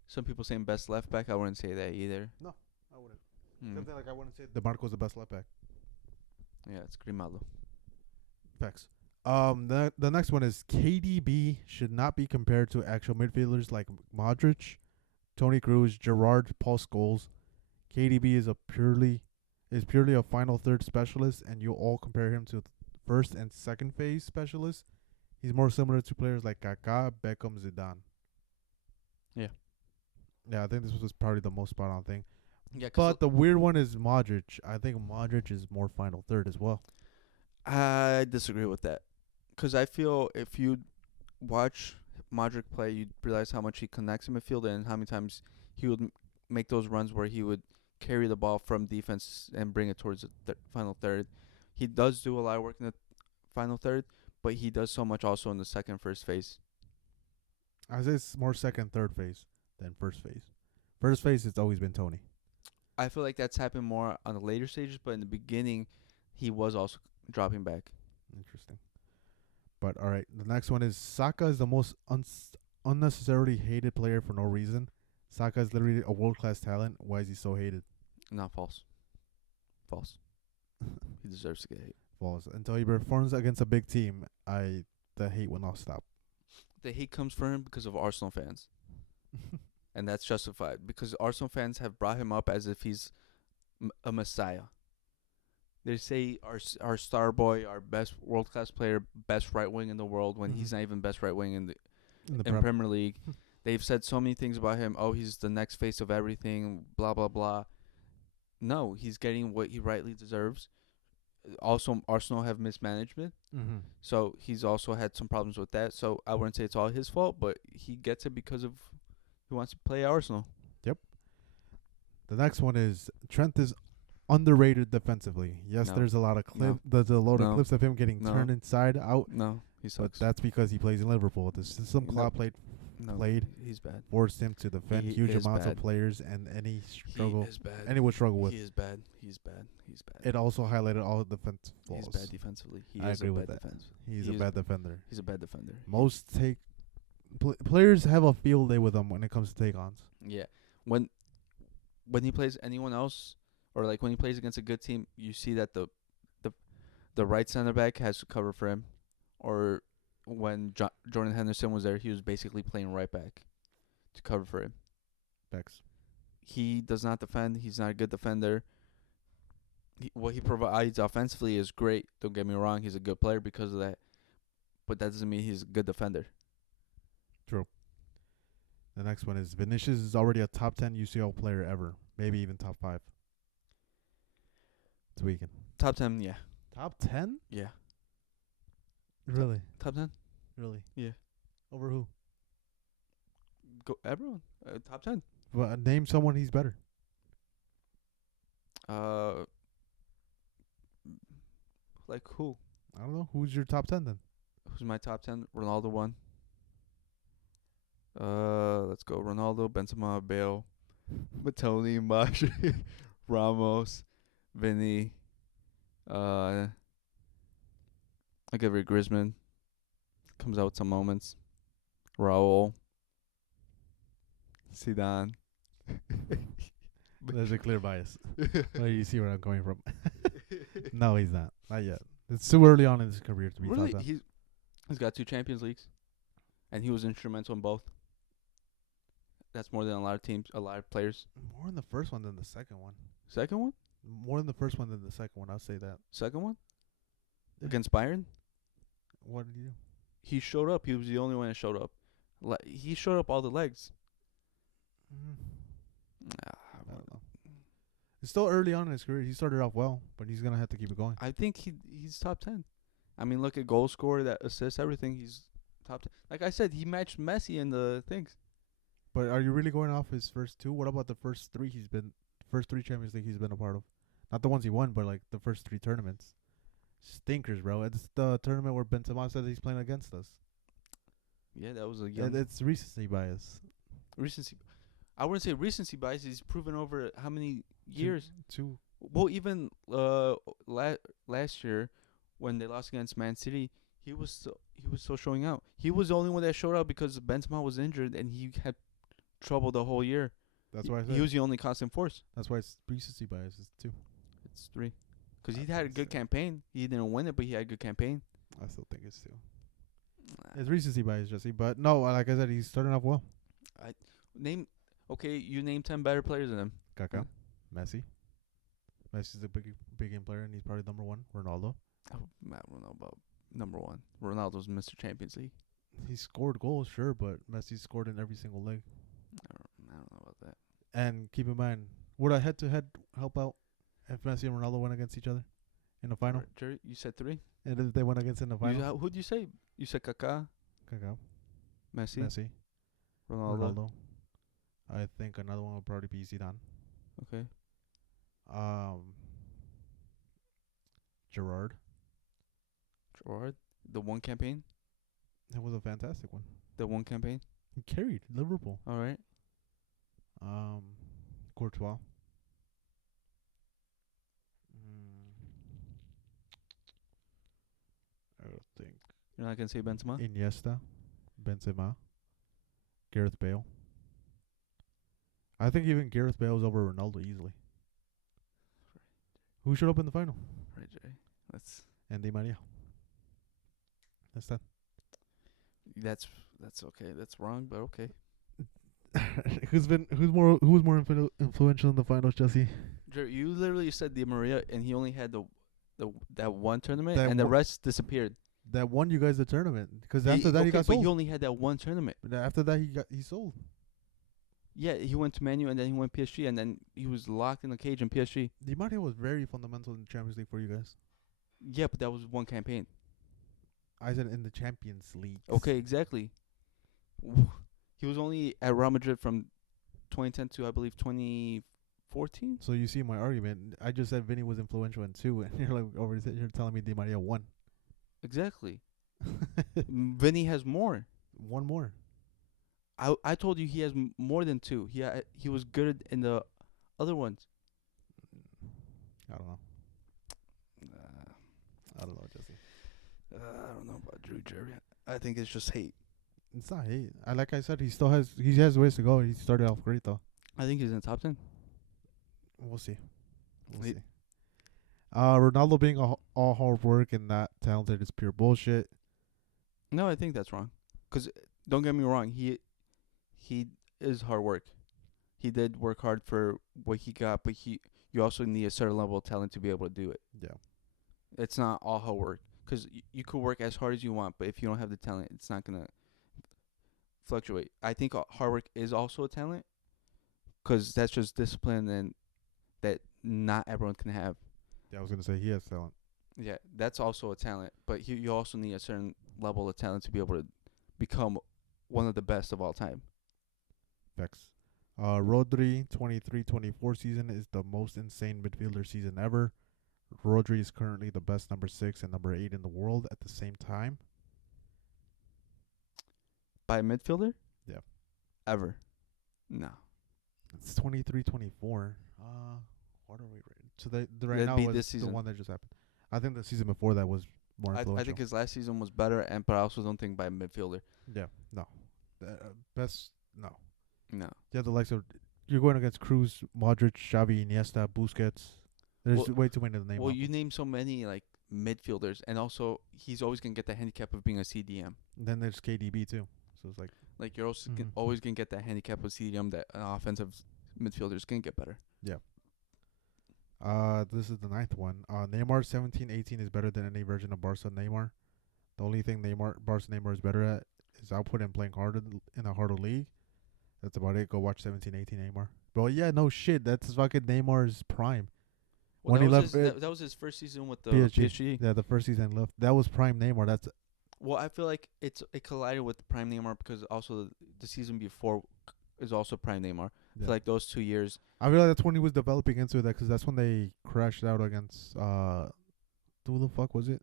some people saying best left back. I wouldn't say that either. No, I wouldn't. Something like I wouldn't say DeMarco's the best left back. Yeah, it's Grimaldo. Facts. The next one is KDB should not be compared to actual midfielders like Modric, Toni Kroos, Gerrard, Paul Scholes. KDB is purely a final third specialist, and you all compare him to first and second phase specialists. He's more similar to players like Kaká, Beckham, Zidane. Yeah. Yeah, I think this was probably the most spot on thing. Yeah, but the weird one is Modric. I think Modric is more final third as well. I disagree with that. Because I feel if you watch Modric play, you'd realize how much he connects in midfield and how many times he would make those runs where he would carry the ball from defense and bring it towards the final third. He does do a lot of work in the final third, but he does so much also in the first phase. I say it's more second, third phase than first phase. First phase, it's always been Tony. I feel like that's happened more on the later stages, but in the beginning, he was also dropping back. Interesting. But, all right, the next one is Saka is the most unnecessarily hated player for no reason. Saka is literally a world-class talent. Why is he so hated? Not false. False. He deserves to get hate. False. Until he performs against a big team, the hate will not stop. The hate comes for him because of Arsenal fans. And that's justified because Arsenal fans have brought him up as if he's a messiah. They say our star boy, our best world-class player, best right wing in the world when he's not even best right wing in the Premier League. They've said so many things about him. Oh, he's the next face of everything, blah, blah, blah. No, he's getting what he rightly deserves. Also, Arsenal have mismanagement. Mm-hmm. So he's also had some problems with that. So I wouldn't say it's all his fault, but he gets it because of he wants to play Arsenal. Yep. The next one is Trent is underrated defensively. Yes, No. there's a lot of No. There's a lot No. of clips of him getting No. turned inside out. No, he But sucks. that's because he plays in Liverpool. The system No. Klopp played He's bad. forced him to defend He huge is amounts of bad. players, and any struggle, He is bad. any would struggle with. He is bad. He's bad. He's bad. It also highlighted all the defense flaws. He's bad defensively. He I is agree a with bad that. defense. He's He a is bad defender. He's a bad defender. Players have a field day with him when it comes to take-ons. Yeah. When when he plays anyone else, or like when he plays against a good team, you see that the the right center back has to cover for him, or when Jordan Henderson was there, he was basically playing right back to cover for him. Facts. He does not defend. He's not a good defender. What he provides offensively is great. Don't get me wrong. He's a good player because of that. But that doesn't mean he's a good defender. True. The next one is Vinicius is already a top 10 UCL player ever. Maybe even top 5. It's weekend. Top 10, yeah. Top 10? Yeah. Really? Top 10? Really? Yeah. Over who? Go everyone. Top 10. Well, name someone he's better. Like who? I don't know. Who's your top 10 then? Who's my top 10? Ronaldo 1. Let's go. Ronaldo, Benzema, Bale, Matoni, Mash, Ramos, Vinny. I give it Griezmann. Comes out some moments. Raul. Zidane. There's a clear bias. Well, you see where I'm going from. No, he's not. Not yet. It's too early on in his career to be Really, top 10. he's got 2 Champions Leagues, and he was instrumental in both. That's more than a lot of teams, a lot of players. More in the first one than the second one. Second one? More in the first one than the second one. I'll say that. Second one? Yeah. Against Bayern? What did he do? He showed up. He was the only one that showed up. He showed up all the legs. I don't know. It's still early on in his career. He started off well, but he's gonna have to keep it going. I think he's top 10. I mean, look at goal scorer, that assists, everything. He's top 10. Like I said, he matched Messi in the things. But are you really going off his first 2? What about the first 3 first 3 Champions League he's been a part of? Not the ones he won, but like the first 3 tournaments. Stinkers, bro. It's the tournament where Benzema said he's playing against us. Yeah, that was a young It's recency bias. recency. I wouldn't say recency bias. He's proven over how many years? 2. Well, even last year when they lost against Man City, he was still showing out. He was the only one that showed out because Benzema was injured and he had trouble the whole year. That's why I said He was the only constant force. that's why it's recency bias is 2. It's 3. Because he That's had a good insane. campaign. He didn't win it, but he had a good campaign. I still think it's 2. It's recency bias, Jesse. But no, like I said, he's starting off well. You name 10 better players than him. Kaká, Messi. Messi's a big game player, and he's probably number 1. Ronaldo. I don't know about number 1. Ronaldo's Mr. Champions League. He scored goals, sure, but Messi scored in every single leg. I don't know about that. And keep in mind, would a head-to-head help out if Messi and Ronaldo went against each other in the final? Alright, Jerry, you said 3. And if they went against in the final? Who'd you say? You said Kaká, Kaká, Messi, Ronaldo. Ronaldo. I think another one would probably be Zidane. Okay. Gerrard. Gerrard. The one campaign. That was a fantastic one. The one campaign. He carried Liverpool. All right. Courtois. I don't think. You're not gonna say Benzema. Iniesta, Benzema, Gareth Bale. I think even Gareth Bale is over Ronaldo easily. Who showed up in the final? Right, Jerry. And Di Maria. That's that. That's okay. That's wrong, but okay. Who's more influential in the finals, Jesse? Jerry, you literally said Di Maria, and he only had that one tournament, That and the one- rest disappeared. That won you guys the tournament. Because after that he got but sold. he only had that one tournament. After that he sold. Yeah, he went to Man U, and then he went PSG, and then he was locked in a cage in PSG. Di Maria was very fundamental in the Champions League for you guys. Yeah, but that was one campaign. I said in the Champions League. Okay, exactly. He was only at Real Madrid from 2010 to, I believe, 2014. So you see my argument. I just said Vinny was influential in 2, and you're like over here telling me Di Maria won. Exactly. Vinny has more. One more. I told you he has more than 2. He was good in the other ones. I don't know. I don't know, Jesse. I don't know about Drew Jerry. I think it's just hate. It's not hate. Like I said, he has ways to go. He started off great though. I think he's in the top 10. We'll see. We'll He- see. Ronaldo being all hard work and not talented is pure bullshit. No, I think that's wrong. Because don't get me wrong, he is hard work. He did work hard for what he got, but you also need a certain level of talent to be able to do it. Yeah. It's not all hard work. Because you could work as hard as you want, but if you don't have the talent, it's not gonna fluctuate. I think hard work is also a talent, because that's just discipline and that not everyone can have. Yeah, I was gonna say he has talent. Yeah, that's also a talent, but you also need a certain level of talent to be able to become one of the best of all time. Facts. Rodri 23-24 season is the most insane midfielder season ever. Rodri is currently the best number 6 and number 8 in the world at the same time. By a midfielder? Yeah. Ever? No. It's 23-24. What are we rated? So right That'd now be was this the season. one that just happened. I think the season before that was more influential. I think his last season was better, but I also don't think by a midfielder. Yeah, no. Best, no. No. Yeah, the likes of, you're going against Cruz, Modric, Xavi, Iniesta, Busquets. There's way too many to name. Well, you name so many like midfielders, and also he's always gonna get the handicap of being a CDM. And then there's KDB too. So it's like You're also always gonna get that handicap of CDM that an offensive midfielder's gonna get better. Yeah. This is the 9th one. Neymar 17-18 is better than any version of Barca Neymar. The only thing Barca Neymar is better at is output and playing harder in a harder league. That's about it. Go watch 17-18 Neymar. But yeah, no shit. That's fucking Neymar's prime. Well, when he left, that was his first season with the PSG. Yeah, the first season left. That was prime Neymar. Well, I feel like it collided with prime Neymar because also the season before is also prime Neymar. Yeah. I feel like those 2 years. I feel like that's when he was developing into that, because that's when they crashed out against who the fuck was it?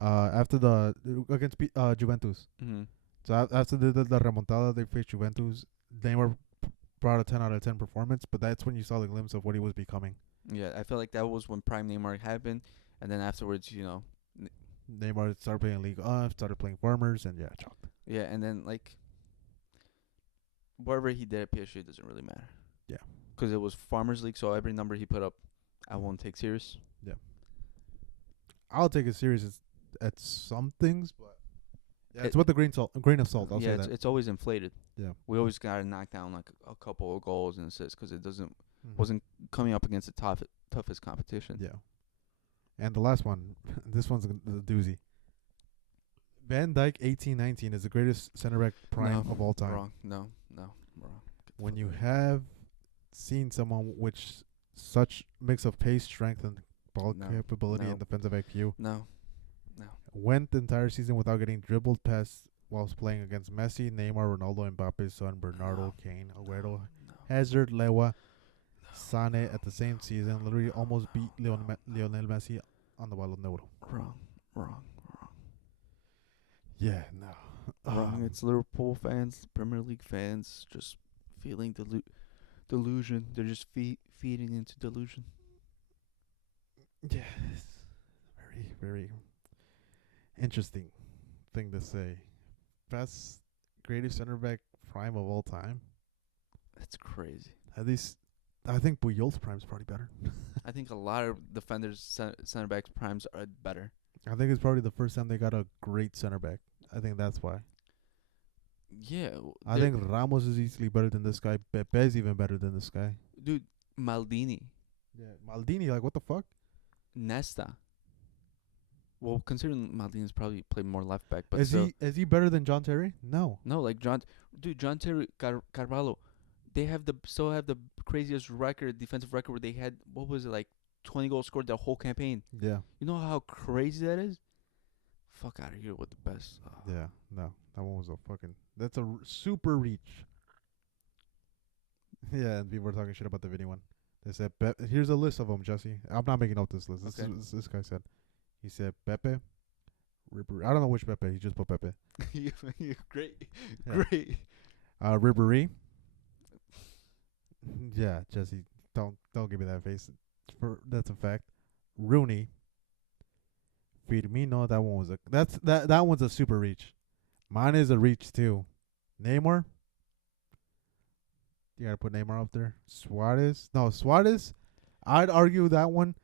After against Juventus. Mm-hmm. So after the remontada, they faced Juventus. Neymar brought a 10 out of 10 performance, but that's when you saw the glimpse of what he was becoming. Yeah, I feel like that was when prime Neymar happened, and then afterwards, Neymar started playing League started playing Farmers, and yeah, chalked. Yeah, and then whatever he did at PSG doesn't really matter. Yeah, because it was Farmers League, so every number he put up, I won't take serious. Yeah, I'll take it serious at some things, but yeah, it's with a grain of salt. I'll say that. It's always inflated. Yeah, we always gotta knock down like a couple of goals and assists because it wasn't coming up against the toughest competition. Yeah. And the last one, this one's a doozy. Van Dijk 18-19 is the greatest center back prime of all time. Wrong. No, wrong. When you have seen someone with such mix of pace, strength, and ball capability and defensive IQ. No. Went the entire season without getting dribbled past whilst playing against Messi, Neymar, Ronaldo, Mbappe's son, Bernardo, Kane, Agüero, Hazard, Lewa, Sané at the same season. Literally almost beat Lionel Messi on the Balón de Oro. Wrong. Yeah, no. Wrong. It's Liverpool fans, Premier League fans, just feeling delusion. They're just feeding into delusion. Yes. Very, very interesting thing to say. Best, greatest center back prime of all time. That's crazy. At least, I think Puyol's prime's probably better. I think a lot of defenders' center backs primes are better. I think it's probably the first time they got a great center back. I think that's why. Yeah. I think Ramos is easily better than this guy. Pepe's even better than this guy. Dude, Maldini. Yeah, Maldini, like, what the fuck? Nesta. Well, considering Maldini's probably played more left back, but is he better than John Terry? No. No, like John Terry, Carvalho, they still have the craziest defensive record where they had, what was it, like 20 goals scored the whole campaign. Yeah. You know how crazy that is? Fuck out of here with the best. Yeah, no. That one was that's a super reach. Yeah, and people were talking shit about the video one. They said, here's a list of them, Jesse. I'm not making out this list. Okay. This guy said. He said Pepe, Ribéry. I don't know which Pepe. He just put Pepe. Great. Yeah. Great. Ribéry. Yeah, Jesse, don't give me that face. That's a fact. Rooney. Firmino, that one was that one's a super reach. Mine is a reach too. Neymar. You gotta put Neymar up there. Suarez. No, Suarez. I'd argue that one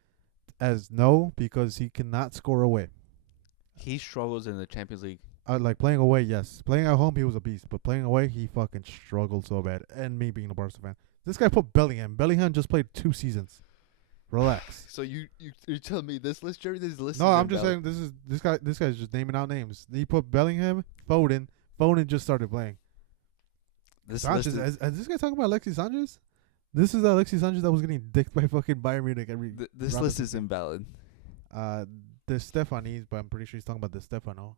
as no because he cannot score away. He struggles in the Champions League. Like playing away, yes. Playing at home, he was a beast. But playing away, he fucking struggled so bad. And me being a Barca fan, this guy put Bellingham. Bellingham just played 2 seasons. Relax. So you're telling me this list, Jerry? This list. No, I'm just saying this guy's just naming out names. He put Bellingham, Foden. Foden just started playing. This Sanchez. list Is this guy talking about Alexis Sanchez? This is the Alexis Sanchez that was getting dicked by fucking Bayern Munich every. this list is invalid. The Stefanis, but I'm pretty sure he's talking about the Stefano.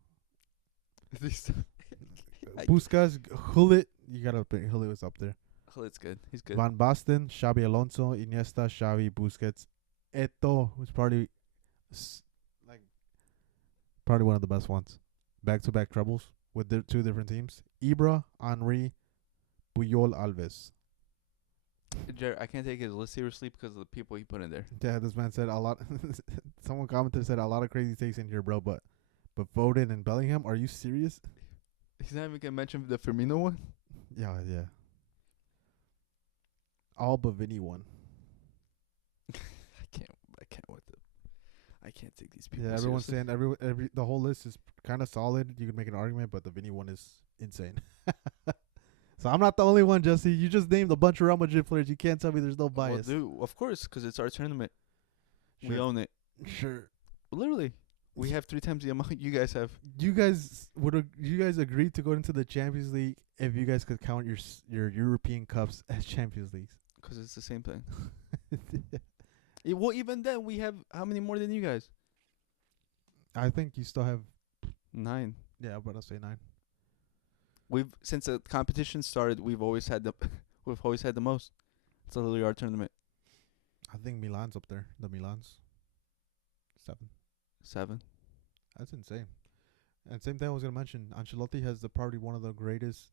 I- Puskas, Hullet. You gotta put Hullet was up there. It's good. He's good. Van Basten, Xabi Alonso, Iniesta, Xavi, Busquets, Eto, who's probably probably one of the best ones. Back-to-back trebles with their 2 different teams. Ibra, Henry, Puyol, Alves. Jerry, I can't take his list seriously because of the people he put in there. Yeah, this man said a lot. Someone commented said a lot of crazy takes in here, bro. But Foden and Bellingham, are you serious? He's not even gonna mention the Firmino one. Yeah. All but Vinny one. I can't with them. I can't take these people. Yeah, everyone's seriously. saying every the whole list is kind of solid. You can make an argument, but the Vinny one is insane. So I'm not the only one, Jesse. You just named a bunch of Real Madrid players. You can't tell me there's no Well, bias. dude, of course, because it's our tournament. We Sure. own it. Sure. Literally, we have 3 times the amount you guys have. You guys agree to go into the Champions League if you guys could count your European cups as Champions Leagues? Because it's the same thing. Well, even then, we have how many more than you guys? I think you still have 9. yeah, but I'll say 9. We've since the competition started, we've always had the most. It's literally our tournament. I think Milan's up there. The Milan's 7. 7. That's insane. And same thing I was gonna mention. Ancelotti has probably one of the greatest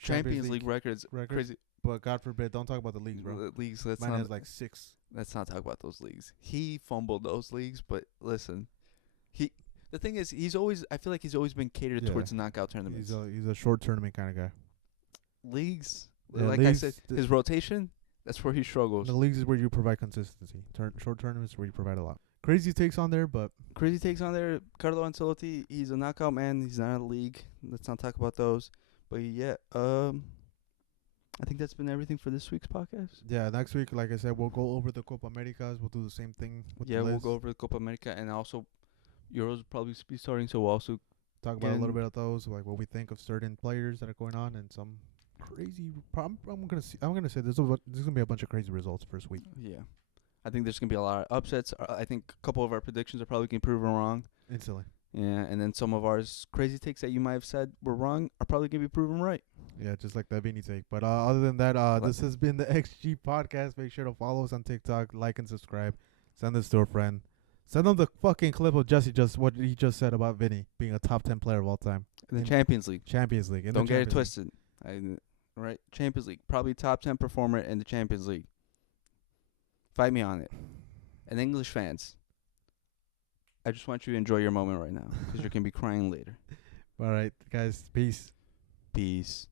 Champions League records. Crazy. But God forbid, don't talk about the leagues, bro. Leagues. Man has like 6. Let's not talk about those leagues. He fumbled those leagues, but listen, the thing is, I feel like he's always been catered Yeah. towards knockout tournaments. He's a short tournament kind of guy. Leagues, Yeah, like leagues, I said, his rotation, that's where he struggles. The leagues is where you provide consistency. Short tournaments where you provide a lot. Crazy takes on there, but Crazy takes on there. Carlo Ancelotti, he's a knockout man. He's not in a league. Let's not talk about those. But yeah, I think that's been everything for this week's podcast. yeah, next week, like I said, we'll go over the Copa Americas. We'll do the same thing with Yeah, the we'll list. go over the Copa America, and also Euros will probably be starting, so we'll also Talk about a little again- bit of those, like what we think of certain players that are going on, and some crazy. I'm gonna say there's gonna be a bunch of crazy results first week yeah. I think there's gonna be a lot of upsets. I think a couple of our predictions are probably gonna be proven wrong. instantly. Yeah, and then some of ours crazy takes that you might have said were wrong are probably gonna be proven right. Yeah, just like that Vinny take. But other than that, this has been the XG podcast. Make sure to follow us on TikTok, like and subscribe. Send this to a friend. Send them the fucking clip of Jesse what he just said about Vinny being a top 10 player of all time. In the In Champions League. Champions League. Don't get it twisted. Right? Champions League. Probably top 10 performer in the Champions League. Fight me on it. And English fans, I just want you to enjoy your moment right now because you're going to be crying later. All right, guys. Peace. Peace.